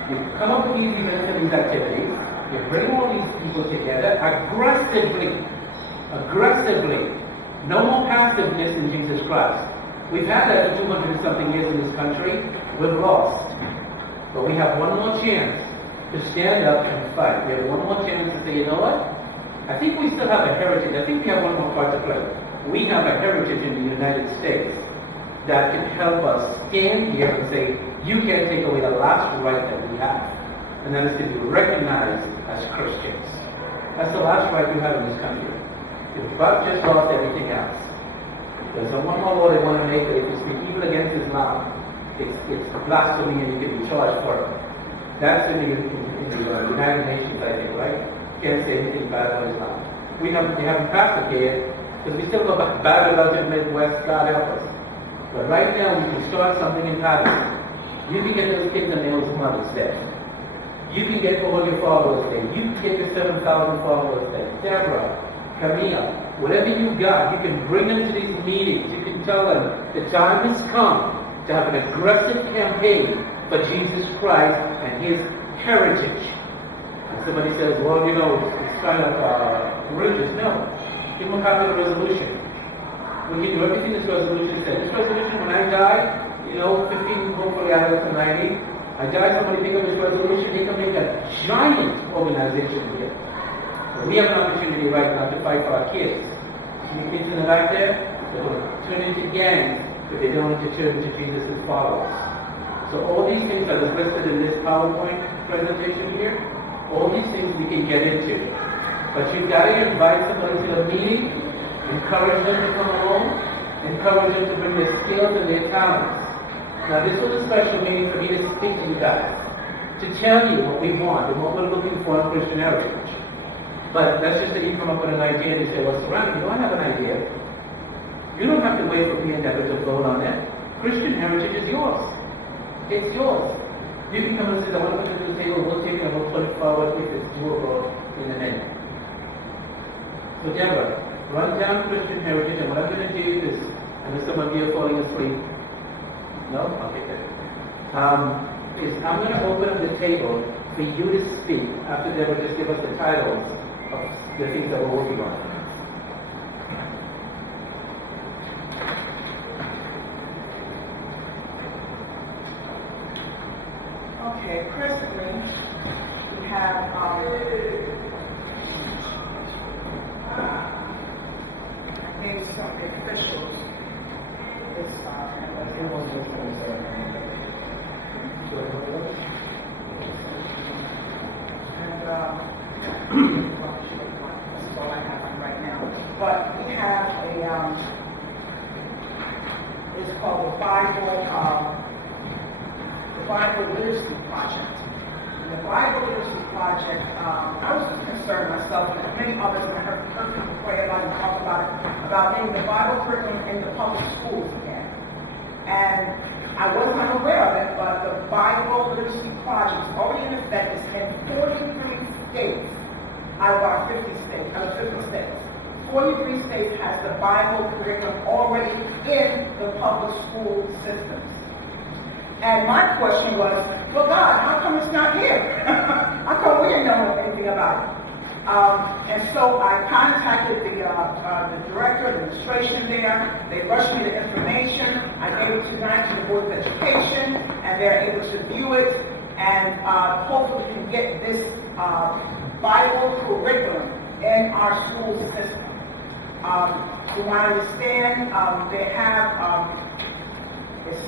You come up with these events and these activities. You bring all these people together aggressively. Aggressively. No more passiveness in Jesus Christ. We've had that for 200 and something years in this country. We've lost. But we have one more chance to stand up and fight. We have one more chance to say, you know what? I think we still have a heritage. I think we have one more part to play. We have a heritage in the United States that can help us stand here and say, you can't take away the last right that we have. And that is to be recognized as Christians. That's the last right we have in this country. We've just lost everything else. There's one more law they want to make that if you speak evil against Islam, it's blasphemy and you can be charged for it. That's in the United Nations, I think, right? Can't say anything bad about Islam. We haven't passed it yet, because we still go bad about the Midwest, God help us. But right now, we can start something in Patterson. You can get those kids and nails Mother's Day. You can get all your followers there. You can get your 7,000 followers there. Deborah, Camille, whatever you got, you can bring them to these meetings. You can tell them the time has come to have an aggressive campaign for Jesus Christ and His heritage. And somebody says, well, you know, it's kind of religious. No. Give them a copy of the resolution. We can do everything this resolution says. This resolution, when I die, 15, hopefully I live to 90, I die, somebody pick up this resolution, they can make a giant organization here. But we have an opportunity right now to fight for our kids. See the kids in the back there? They're going to turn into gangs if they don't want to turn to Jesus' followers. So all these things that is listed in this PowerPoint presentation here, all these things we can get into. But you've got to invite somebody to the meeting, encourage them to come along, encourage them to bring their skills and their talents. Now this was a special meeting for me to speak to you guys, to tell you what we want and what we're looking for in Christian heritage. But that's just that you come up with an idea and you say, well, Sirrano, I have an idea. You don't have to wait for me and Deborah to vote on that. Christian heritage is yours. It's yours. You can come and say, I want to put it to the table, we'll take it and we'll put it forward if it's doable in a minute. So Deborah, run down Christian heritage, and what I'm going to do is, I know some of you are falling asleep. No? Okay, good. I'm going to open up the table for you to speak after Deborah just give us the titles of the things that we're working on. Okay, presently we have maybe some of the officials. That's all I have right now. But we have it's called the Bible Literacy Project. And the Bible Literacy Project, I was concerned myself, and many others, and I heard people pray about it and talk about getting the Bible curriculum in the public schools again. And I wasn't unaware of it, but the Bible Literacy Project is already in effect. It's in 43 states out of our 50 states. 43 states has the Bible curriculum already in the public school systems. And my question was, well, God, how come it's not here? How come we didn't know anything about it? And so I contacted the director of administration there. They rushed me the information. I gave it tonight to the Board of Education, and they're able to view it. And hopefully we can get this Bible curriculum in our school system. From what I understand, they have, his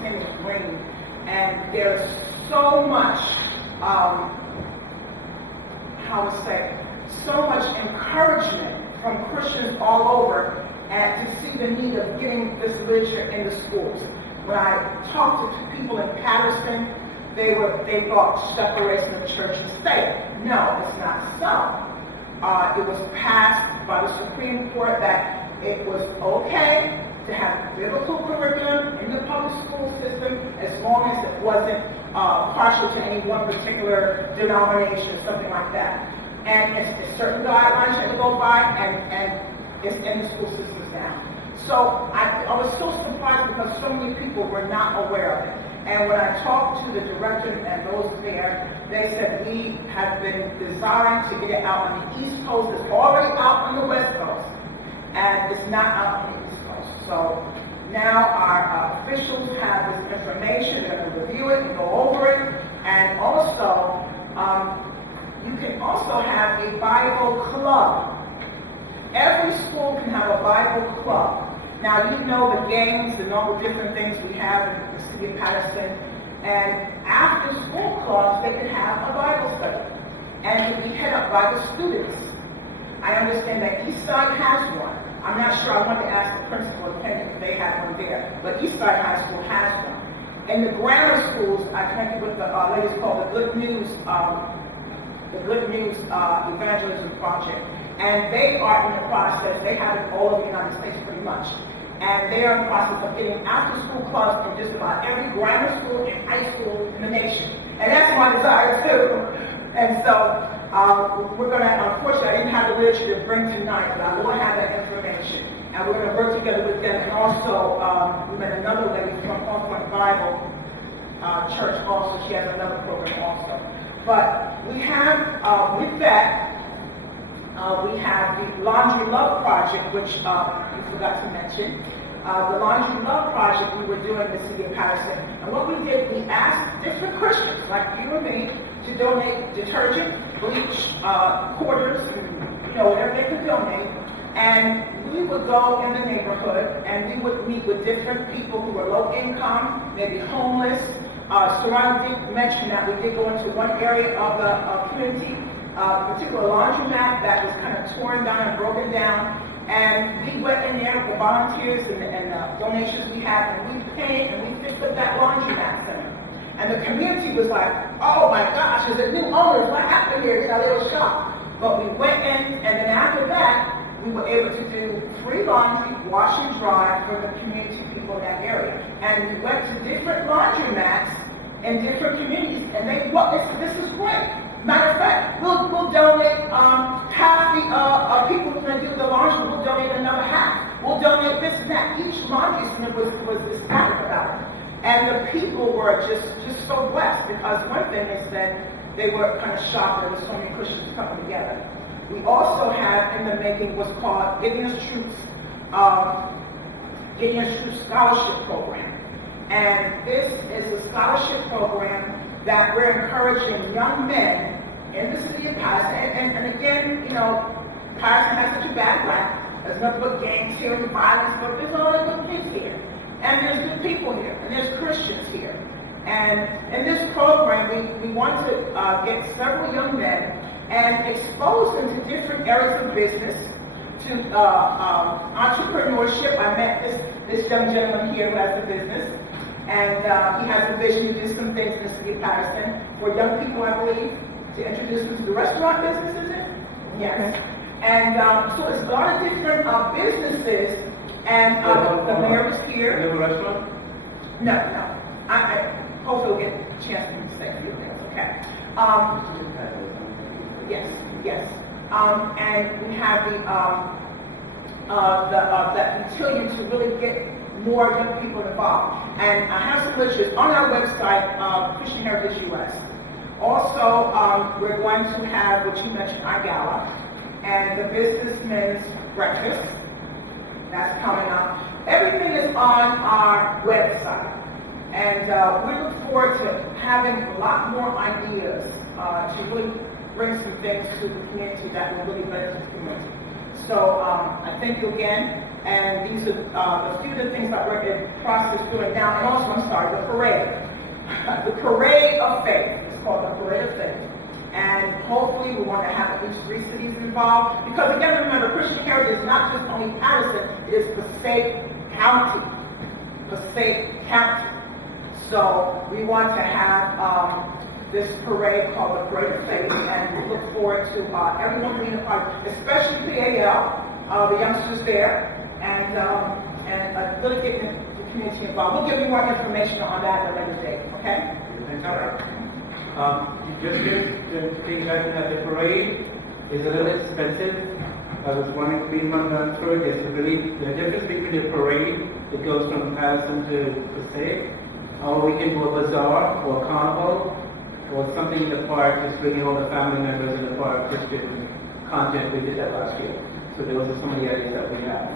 name is Green, and there's so much, so much encouragement from Christians all over and to see the need of getting this literature in the schools. When I talked to people in Patterson, they thought separation of church and state. No, it's not so. It was passed by the Supreme Court that it was okay to have biblical curriculum in the public school system as long as it wasn't partial to any one particular denomination or something like that. And it's certain guidelines that go by, and it's in the school systems now. So I was so surprised because so many people were not aware of it. And when I talked to the director and those there, they said we have been desiring to get it out on the East Coast. It's already out on the West Coast, and it's not out on the East Coast. So now our officials have this information. They're going to review it and go over it. And also, you can also have a Bible club. Every school can have a Bible club. Now, you know the games and all the different things we have in the city of Patterson. And after school clubs, they can have a Bible study. And it can be headed up by the students. I understand that Eastside has one. I'm not sure. I want to ask the principal if they have one there. But Eastside High School has one. In the grammar schools, I connected with the ladies called the Good News Evangelism Project. And they are in the process, they have it all over the United States pretty much. And they are in the process of getting after-school clubs in just about every grammar school and high school in the nation. And that's my desire too. And so we're going to, unfortunately, I didn't have the literature to bring tonight, but I will have that information. And we're going to work together with them. And also, we met another lady from Hawthorne Bible Church also. She has another program also. But we have, with that, we have the Laundry Love Project, which you forgot to mention. The Laundry Love Project we were doing in the city of Patterson. And what we did, we asked different Christians, like you and me, to donate detergent, bleach, quarters, whatever they could donate. And we would go in the neighborhood and we would meet with different people who were low income, maybe homeless. Sirrano did mention that we did go into one area of the community, a particular laundromat that was kind of torn down and broken down. And we went in there with the volunteers and the donations we had, and we paid and we fixed up that laundromat center. And the community was like, oh my gosh, there's a new owners, what happened here? They were shocked. But we went in, and then after that, we were able to do free laundry, wash and dry for the community people in that area. And we went to different laundromats in different communities, and they, this is great. Matter of fact, we'll donate half the people who are going to do the laundry, we'll donate another half. We'll donate this and that. Each laundry center was ecstatic about it. And the people were just so blessed, because one thing is that they were kind of shocked there were so many Christians coming together. We also have in the making what's called Gideon's Troops Scholarship Program. And this is a scholarship program that we're encouraging young men in the city of Patterson. And again, Patterson has such a bad rap. There's nothing but gangs here and violence, but there's all the good kids here. And there's good people here. And there's Christians here. And in this program, we want to get several young men and expose them to different areas of business, to entrepreneurship. I met this young gentleman here who has a business. And he has a vision to do some things in the city of Patterson for young people, I believe, to introduce them to the restaurant business, is it? Yes. And so it's a lot of different businesses. And the mayor is here. You have a restaurant? No. I hopefully we'll get a chance to say a few things, okay? Yes. And we have that continuum to really get more young people involved. And I have some literature on our website, Christian Heritage US. Also, we're going to have, what you mentioned, our gala, and the businessmen's breakfast. That's coming up. Everything is on our website. And we look forward to having a lot more ideas to really bring some things to the community that will really benefit the community. So I thank you again. And these are a few of the things that we're in the process of doing now. And also, the parade. The Parade of Faith. It's called the Parade of Faith. And hopefully we want to have at least 3 cities involved. Because again, remember, Christian Heritage is not just only Patterson, it is Passaic County. Passaic County. So we want to have this parade called the Parade of Faith, and we look forward to everyone being a part, especially PAL, the youngsters there, and really getting the community involved. We'll give you more information on that at a later date, okay? All right. Just to take back that the parade is a little expensive. I was wondering if we run through it. It's really the difference between the parade that goes from Patterson to Passaic, or we can do a bazaar or a carnival or something in the park, just bringing all the family members in the park, just doing content. We did that last year. So those are some of the ideas that we have.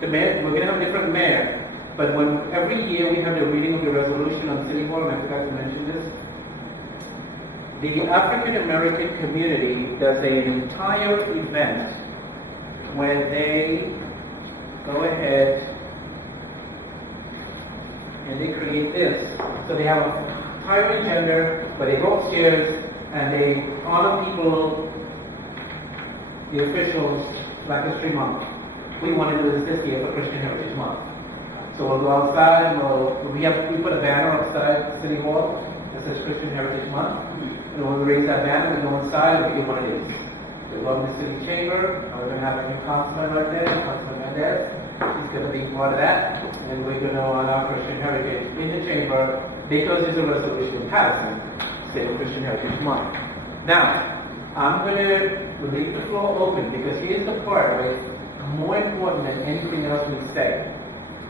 The mayor, we're going to have a different mayor, but every year we have the reading of the resolution on City Hall, and I forgot to mention this. The African American community does an entire event where they go ahead and they create this. So they have an entire agenda where they go upstairs and they honor people, the officials, Black History Month. We want to do this year for Christian Heritage Month. So we'll go outside and we put a banner outside City Hall that says Christian Heritage Month. And when we raise that banner, we go inside and we do what it is. We go to the city chamber, and we're going to have a new councilman right there, Councilman Mendez. He's going to be part of that. And we're going to honor Christian Heritage in the chamber because there's a resolution in Patterson saying Christian Heritage Month. Now, I'm going to leave the floor open because here's the part where it's more important than anything else we say.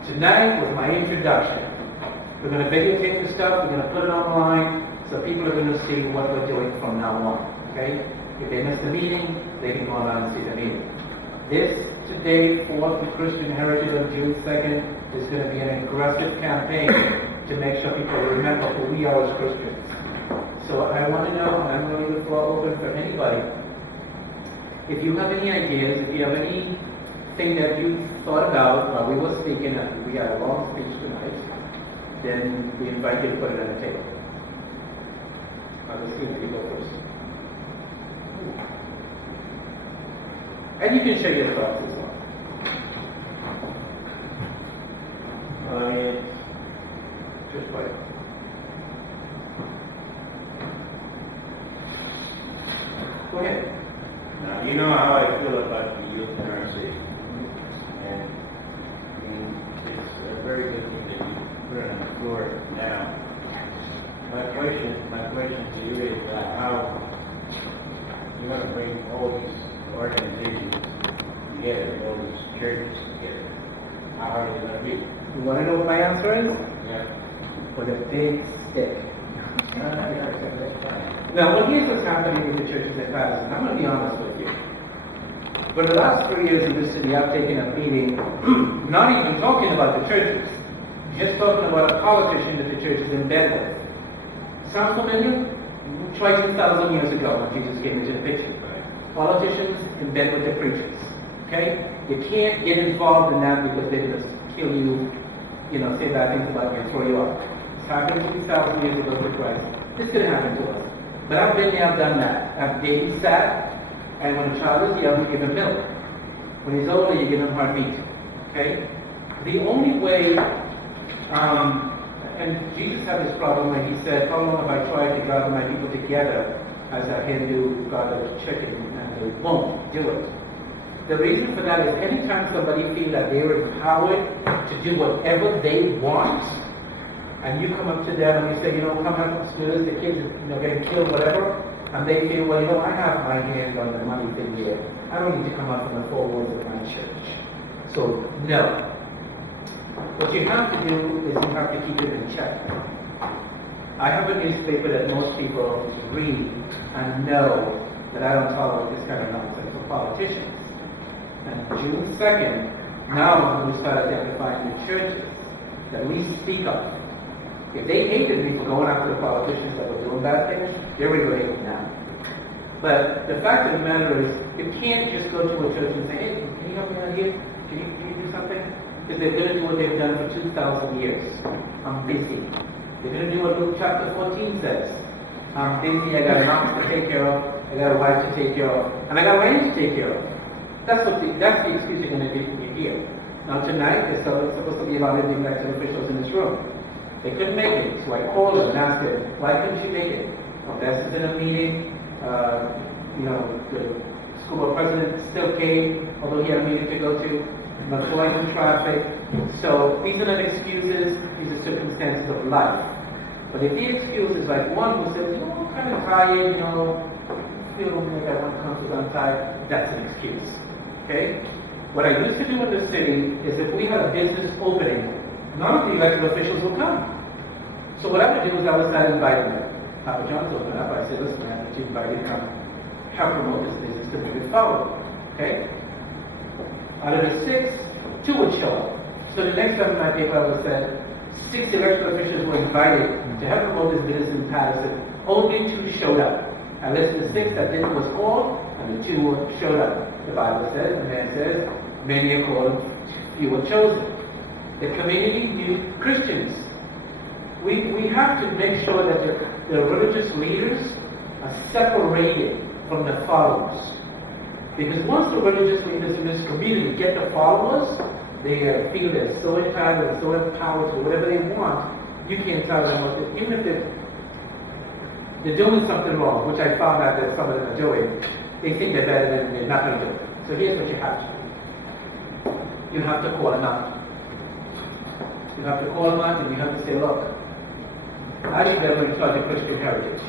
Tonight was my introduction. We're going to videotape the stuff, we're going to put it online, so people are going to see what we're doing from now on. Okay? If they miss the meeting, they can go online and see the meeting. This today, 4th of Christian Heritage on June 2nd, is going to be an aggressive campaign to make sure people remember who we are as Christians. So I want to know, and I'm going to leave the floor open for anybody. If you have any ideas, if you have anything that you thought about while we were speaking, and we had a long speech tonight, then we invite you to put it on the table. Let's see if you go first. And you can share your thoughts as well. Just wait. Go ahead. Now, you know how I feel about the youth in our city. And it's a very good thing that you put it on the floor now. My question to you is how you're going to bring all these organizations together, all these churches together. How hard is it going to be? You want to know what my answer is? Yeah. With a big stick. Now, here's what's happening with the churches in Patterson. I'm going to be honest with you. For the last 3 years in this city, I've taken a meeting, not even talking about the churches, just talking about a politician that the church is in bed with. Sound familiar? Try 2,000 years ago when Jesus came into the picture. Politicians in bed with the preachers. Okay? You can't get involved in that because they're going to kill you, say bad things about you and throw you out. It's happened 2,000 years ago with Christ. It's going to happen to us. But I've been there, I've done that. I've babysat, and when a child is young, you give him milk. When he's older, you give him hard meat. Okay? The only way, and Jesus had this problem when he said, how long have I tried to gather my people together as a Hindu gathers chicken, and they won't do it. The reason for that is anytime somebody feels that they're empowered to do whatever they want, and you come up to them and you say, come out upstairs, the kids are getting killed, whatever, and they feel, well, I have my hand on the money thing here. I don't need to come out from the four walls of my church. So, no. What you have to do is you have to keep it in check. I have a newspaper that most people read and know that I don't tolerate this kind of nonsense for politicians. And June 2nd, now I'm going to start identifying the churches that we speak of. If they hated me for going after the politicians that were doing bad things, they're going to hate me now. But the fact of the matter is, you can't just go to a church and say, hey, can you help me out here? Can you do something? Because they're going to do what they've done for 2,000 years. I'm busy. They're going to do what Luke chapter 14 says. I'm busy, I got an office to take care of, I got a wife to take care of, and I got land to take care of. That's the excuse you're going to give me here. Now tonight, there's supposed to be a lot of elected officials in this room. They couldn't make it, so I called them and asked them, why couldn't you make it? Well, Bess is in a meeting, the school board president still came, although he had a meeting to go to. I'm avoiding traffic. So these are not excuses, these are circumstances of life. But if the excuse is like one who says, I'm kind of tired, feel like I want to come to the outside, that's an excuse. Okay? What I used to do in the city is if we had a business opening, none of the elected officials would come. So what I would do is I would start inviting them. Papa John's open up, I said, listen, man, you invited come help promote this business to move it forward. Okay? Out of the 6, 2 would show up. So the next time in my paper I would say 6 elected officials were invited to help promote this business in Patterson. Only 2 showed up. And this is the 6 that didn't was called, and the 2 showed up. The Bible says, the man says, many are called, few were chosen. The community need Christians. We have to make sure that the religious leaders are separated from the followers. Because once the religious leaders in this community get the followers, they feel they're so entitled, so empowered to whatever they want, you can't tell them what to, even if they're doing something wrong, which I found out that some of them are doing, they think they're better than they're not going to do. So here's what you have to do. You have to call them out. You have to call them out and you have to say, look, I think they're going to try to Christian heritage.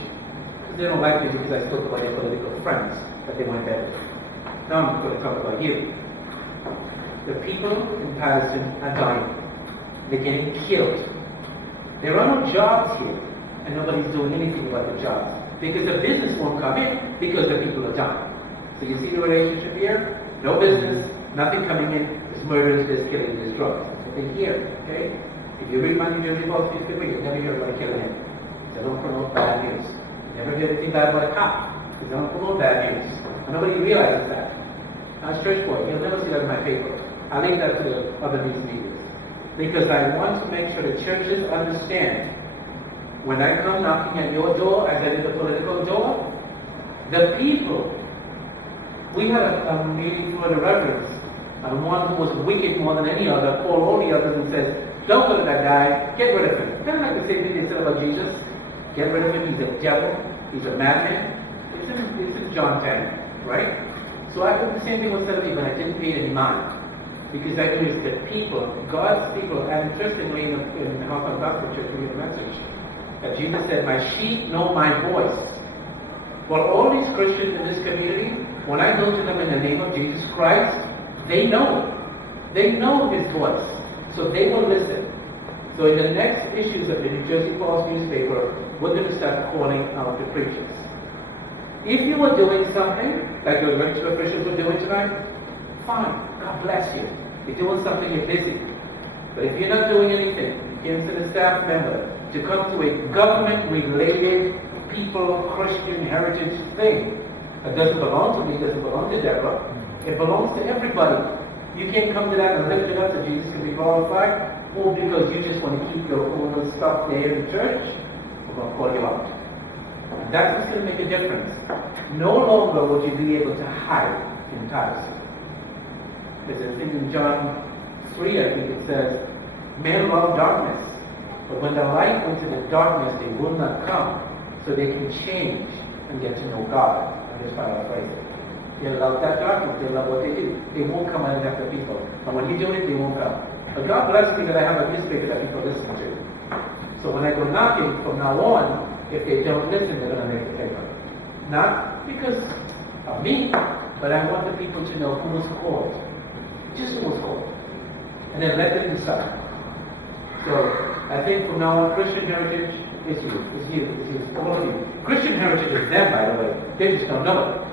Because they don't like you because I spoke about your political friends, that they weren't better. Now I'm going to talk about you. The people in Patterson are dying. They're getting killed. There are no jobs here, and nobody's doing anything about the jobs. Because the business won't come in because the people are dying. So you see the relationship here? No business, nothing coming in. There's murders, there's killing, there's drugs. That's what they hear, okay? If you read my New Jersey Post newspaper, you'll never hear about killing him. They don't promote bad news. You never hear anything bad about a cop. They don't promote bad news. And nobody realizes that. I was church boy. You'll never see that in my paper. I leave that to the other news media. Because I want to make sure the churches understand when I come knocking at your door, as I did the political door, the people, we had a meeting for the reverends, and one who was wicked more than any other, called all the others and says, don't go to that guy, get rid of him. Kind of like the same thing they said about Jesus. Get rid of him, he's a devil, he's a madman. It's in John 10, right? So I did the same thing with said of me, but I didn't pay it any mind. Because I knew it's the people, God's people, and interestingly in the House of Gospel Church, we have a message that Jesus said, my sheep know my voice. Well, all these Christians in this community, when I go to them in the name of Jesus Christ, they know it. They know his voice. So they will listen. So in the next issues of the New Jersey Post newspaper, we're going to start calling out the preachers. If you are doing something, like your elected officials are doing tonight, fine. God bless you. You're doing something, you're busy. But if you're not doing anything, you can send a staff member to come to a government-related people Christian heritage thing. It doesn't belong to me, it doesn't belong to Deborah. It belongs to everybody. You can't come to that and lift it up so Jesus can be glorified, or because you just want to keep your own stuff there in the church, we're going to call you out. And that's what's going to make a difference. No longer will you be able to hide in Patterson. There's a thing in John 3, I think it says, men love darkness, but when the light went into the darkness, they will not come, so they can change and get to know God. And that's paraphrase it. They love that darkness, they love what they do. They won't come and after people. And when you do it, they won't come. But God bless me that I have a newspaper that people listen to. So when I go knocking from now on, if they don't listen, they're going to make the paper. Not because of me, but I want the people to know who was called. Just who was called. And then let them decide. So I think from now on, Christian heritage is you. It's all of you. Christian heritage is them, by the way. They just don't know it.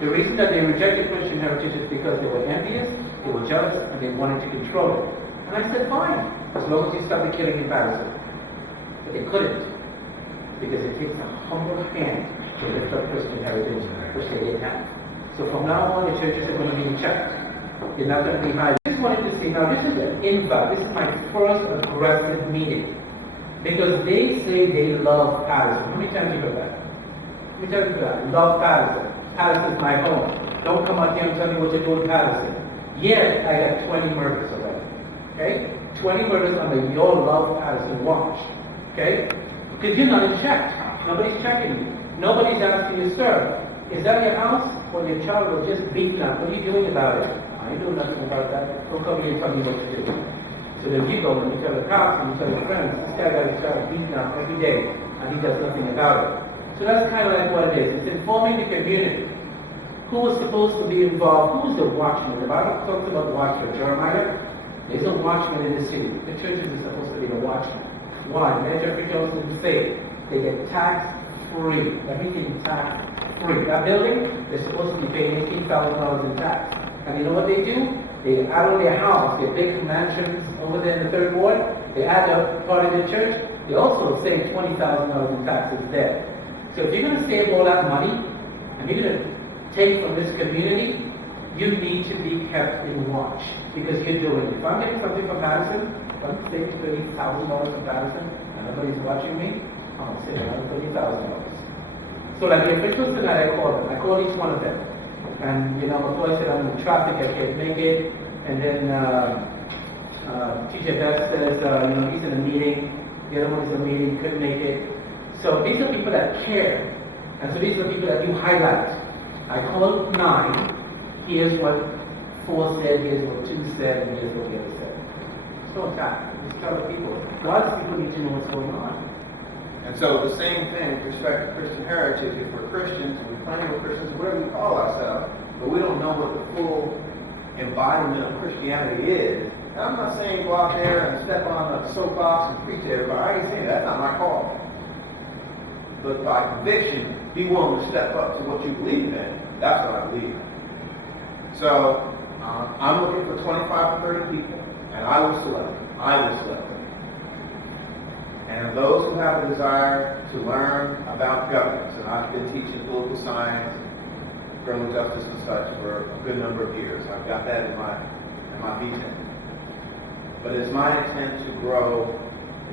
The reason that they rejected Christian heritage is because they were envious, they were jealous, and they wanted to control it. And I said, fine, as long as you stop the killing in Patterson. But they couldn't. Because it takes a humble hand to lift up Christian heritage, which they didn't have. So from now on, the churches are going to be in check. You're not going to be high. I just wanted to see, now this is an invite. This is my first aggressive meeting. Because they say they love Patterson. How many times you heard that? How many times you heard that? Love Patterson. Patterson's my home. Don't come out here and tell me what to do in Patterson. Yet, I have 20 murders already. Okay? 20 murders under your Love Patterson watch. Okay? Because you're not in check. Nobody's checking you. Nobody's asking you, sir, Is that your house? Or your child was just beaten up? What are you doing about it? I ain't doing nothing about that. Don't come here and tell me what to do. So then you go and you tell the cops and you tell your friends, this guy got his child beaten up every day and he does nothing about it. So that's kind of like what it is. It's informing the community. Who was supposed to be involved? Who's the watchman? The Bible talks about watchman. Jeremiah, there's a watchman in the city. The churches are supposed to be the watchman. Why? Man, Jeffrey Jones didn't say they get tax-free. Everything tax-free. That building, they're supposed to be paying $18,000 in tax. And you know what they do? They add on their house, their big mansions over there in the third ward. They add up part of the church. They also save $20,000 in taxes there. So if you're going to save all that money, and you're going to take from this community, you need to be kept in watch. Because you're doing it. If I'm getting something from Madison, if I'm saving $30,000 from Madison, and nobody's watching me, I'm saving another $30,000. So like the officials tonight, I call them. I call each one of them. And, you know, McCoy said, I'm in traffic, I can't make it. And then TJ Best says, you know, he's in a meeting. The other one's in a meeting, couldn't make it. So these are people that care. And so these are people that you highlight. I called 9. Here's what 4 said, here's what 2 said, and here's what the other said. It's no attack. Just tell the people. God's people need to know what's going on. And so the same thing with respect to Christian heritage. If we're Christians, and we claim we're Christians, whatever we call ourselves, but we don't know what the full embodiment of Christianity is. And I'm not saying go out there and step on a soapbox and preach to everybody. I ain't saying that. That's not my call. But by conviction, be willing to step up to what you believe in. That's what I believe in. So I'm looking for 25 to 30 people, and I will select them. And those who have a desire to learn about governance, and I've been teaching political science, criminal justice and such for a good number of years. I've got that in my B10. But it's my intent to grow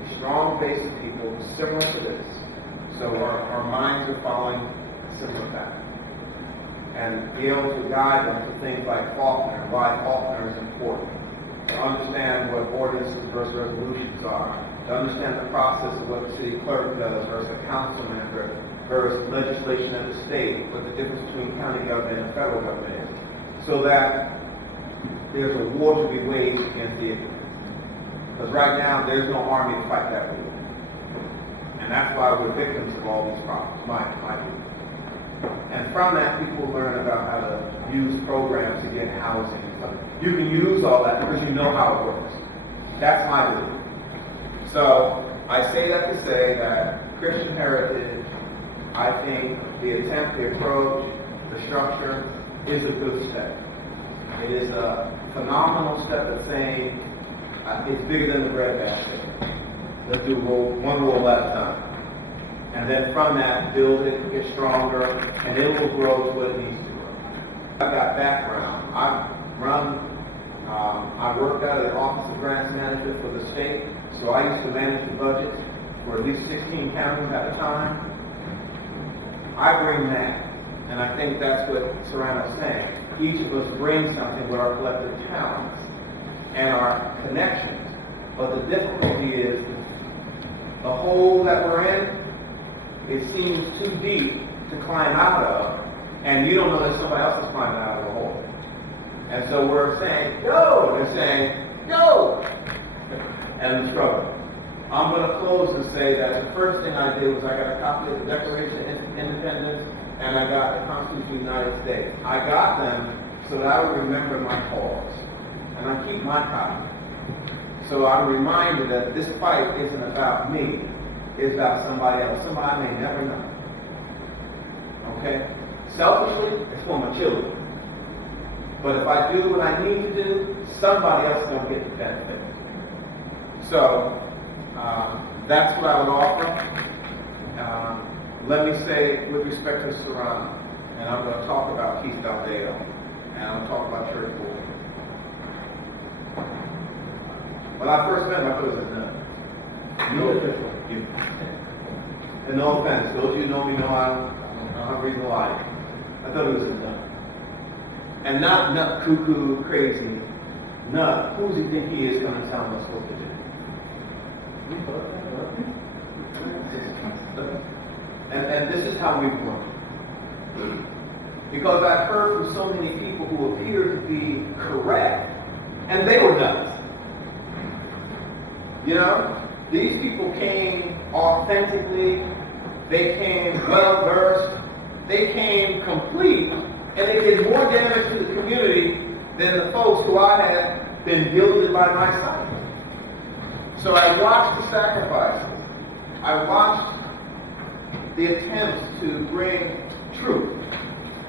a strong base of people similar to this. So our minds are following a similar path. And be able to guide them to things like Faulkner, and why Faulkner is important. To understand what ordinances versus resolutions are. To understand the process of what the city clerk does versus a council member versus legislation at the state, what the difference between county government and federal government is. So that there's a war to be waged against the ignorant. Because right now, there's no army to fight that war. And that's why we're victims of all these problems, my view. And from that, people learn about how to use programs to get housing. You can use all that because you know how it works. That's my belief. So I say that to say that Christian heritage, I think the attempt, the approach, the structure is a good step. It is a phenomenal step at saying it's bigger than the breadbasket. Let's do one roll at a time. And then from that, build it, get stronger, and it will grow to what it needs to grow. I've got background. I worked out of the Office of Grants Manager for the state, so I used to manage the budget for at least 16 counties at a time. I bring that, and I think that's what Sirrano's saying. Each of us brings something with our collective talents and our connections. But the difficulty is the hole that we're in, it seems too deep to climb out of, and you don't know that somebody else is climbing out of the hole. And so we're saying, go! They're saying, go! And we struggle. I'm going to close and say that the first thing I did was I got a copy of the Declaration of Independence and I got the Constitution of the United States. I got them so that I would remember my cause. And I keep my copy. So I'm reminded that this fight isn't about me. It's about somebody else. Somebody I may never know. Okay? Selfishly, it's for my children. But if I do what I need to do, somebody else is going to get the benefit. So, that's what I would offer. Let me say, with respect to Sirrano, and I'm going to talk about Keith Baldeo, and I'm going to talk about Church Board. When I first met him, I thought it was a nut. You. And no offense, those of you who know me know I'm reading a lot. I thought it was a nut. And not nut cuckoo crazy. Nut, who does he think he is going to tell us what to do? And this is how we work. Because I've heard from so many people who appear to be correct, and they were nuts. You know, these people came authentically, they came well-versed, they came complete, and they did more damage to the community than the folks who I had been gilded by my side. So I watched the sacrifices. I watched the attempts to bring truth.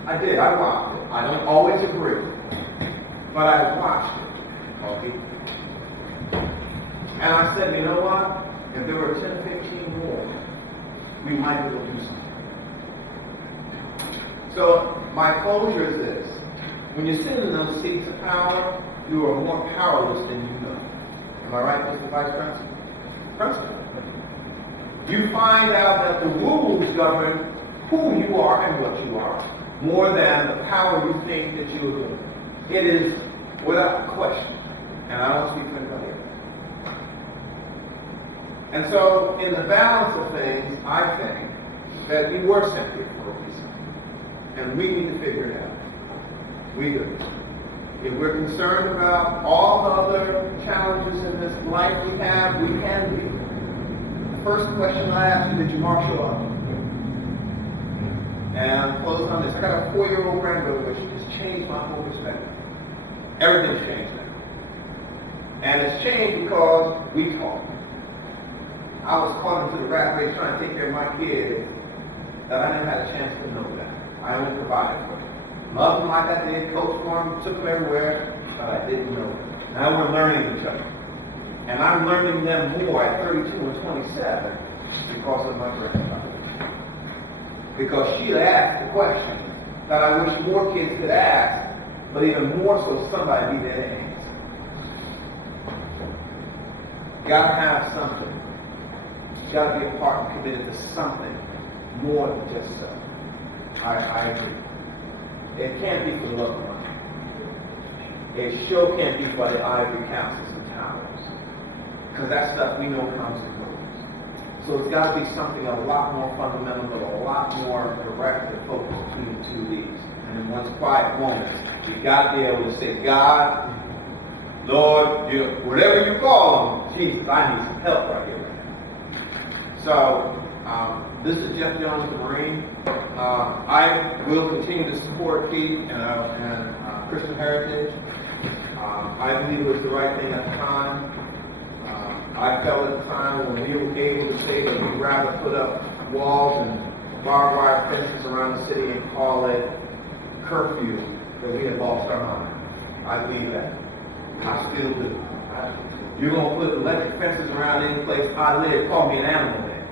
I did. I watched it. I don't always agree, but I watched it. Okay? And I said, you know what? If there were 10, 15 more, we might be able to do something. So my closure is this. When you sit in those seats of power, you are more powerless than you know. Am I right, Mr. Vice President? You find out that the rules govern who you are and what you are, more than the power you think that you are doing. It is without question. And I don't speak for anybody else. And so, in the balance of things, I think that we were sent here for a reason. And we need to figure it out. We do. If we're concerned about all the other challenges in this life we have, we can be. The first question I asked you, did you marshal up? And I'll close on this. I got a 4-year-old granddaughter which has changed my whole perspective. Everything's changed now. And it's changed because we talk. I was caught into the rat race trying to take care of my kid that I never had a chance to know that. I only provided for them. Loved them like I did, coached for them, took them everywhere, but I didn't know them. Now we're learning each other. And I'm learning them more at 32 and 27 because of my grandmother. Because she asked the question that I wish more kids could ask, but even more so somebody be there to answer. You gotta have something. You gotta be a part and committed to something more than just so. I agree. It can't be for the love of money. It sure can't be by the ivory castles and towers. Because that stuff we know comes and goes. So it's got to be something a lot more fundamental, but a lot more direct and focused between the two of these. And in one's quiet moments, you got to be able to say, God, Lord, whatever you call them, Jesus, I need some help right here. So, this is Jeff Jones, the Marine. I will continue to support Keith and Christian Heritage. I believe it was the right thing at the time. I felt at the time when we were able to say that we'd rather put up walls and barbed wire fences around the city and call it curfew, that we had lost our mind. I believe that. I still do. You're going to put electric fences around any place I live, call me an animal then.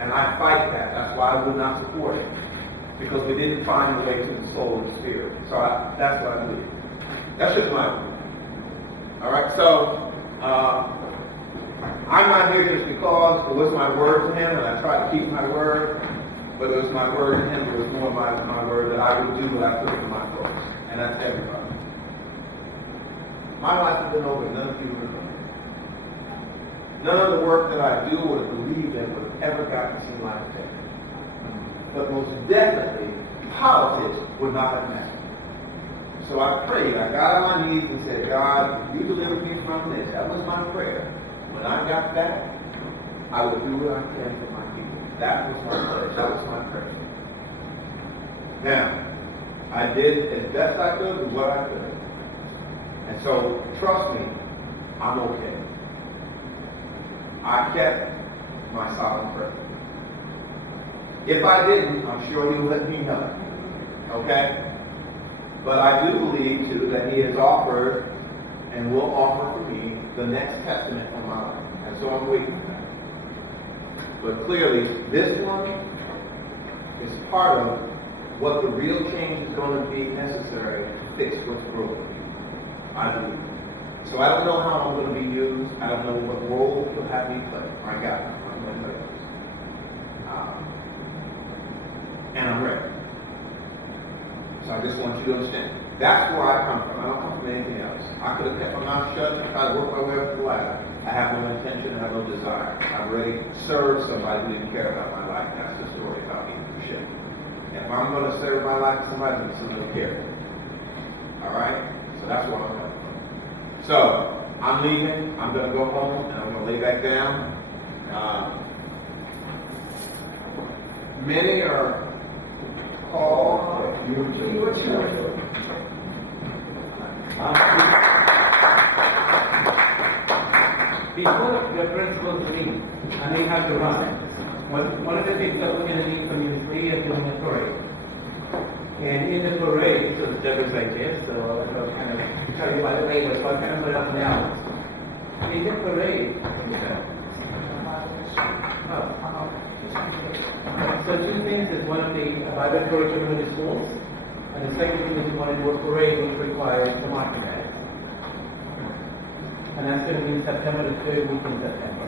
And I fight that. That's why I would not support it. Because we didn't find a way to the soul and spirit. So that's what I believe. That's just my opinion. All right, so I'm not here just because it was my word to him, and I tried to keep my word. But it was my word to him. It was more my word that I would do what I could for my folks. And that's everybody. My life has been over. None of you remember. None of the work that I do would have believed in would have ever gotten to see light of day. But most definitely, politics would not have mattered. So I prayed. I got on my knees and said, God, you delivered me from this. That was my prayer. When I got back, I would do what I can for my people. That was my prayer. That was my prayer. Now, I did as best I could with what I could. And so, trust me, I'm okay. I kept my solemn prayer. If I didn't, I'm sure he would let me know. Okay? But I do believe, too, that he has offered and will offer for me the next testament of my life. And so I'm waiting for that. But clearly, this one is part of what the real change is going to be necessary to fix what's broken. I believe. So I don't know how I'm going to be used. I don't know what role he'll have me play. I got it. I'm going to play this. And I'm ready. So I just want you to understand. That's where I come from. I don't come from anything else. I could have kept my mouth shut and tried to work my way up the ladder. I have no intention and I have no desire. I'm ready to serve somebody who didn't care about my life. That's the story about me for shit. And If I'm going to serve my life to somebody, I'm going to care. All right? So that's where I'm coming from. So I'm leaving. I'm going to go home and I'm going to lay back down. Many are called, you are chosen. Before the principals leave, and they have to run, one of the things that we're going to need from you is really doing a parade. And in the parade, so Deborah's idea, so I'll kind of tell you by the way, so I'll kind of put it up now. In the parade, so two things is one of the vibratory community schools, and the second thing is you want to do a parade which requires the marching band. And that's going to be in September, the third week in September.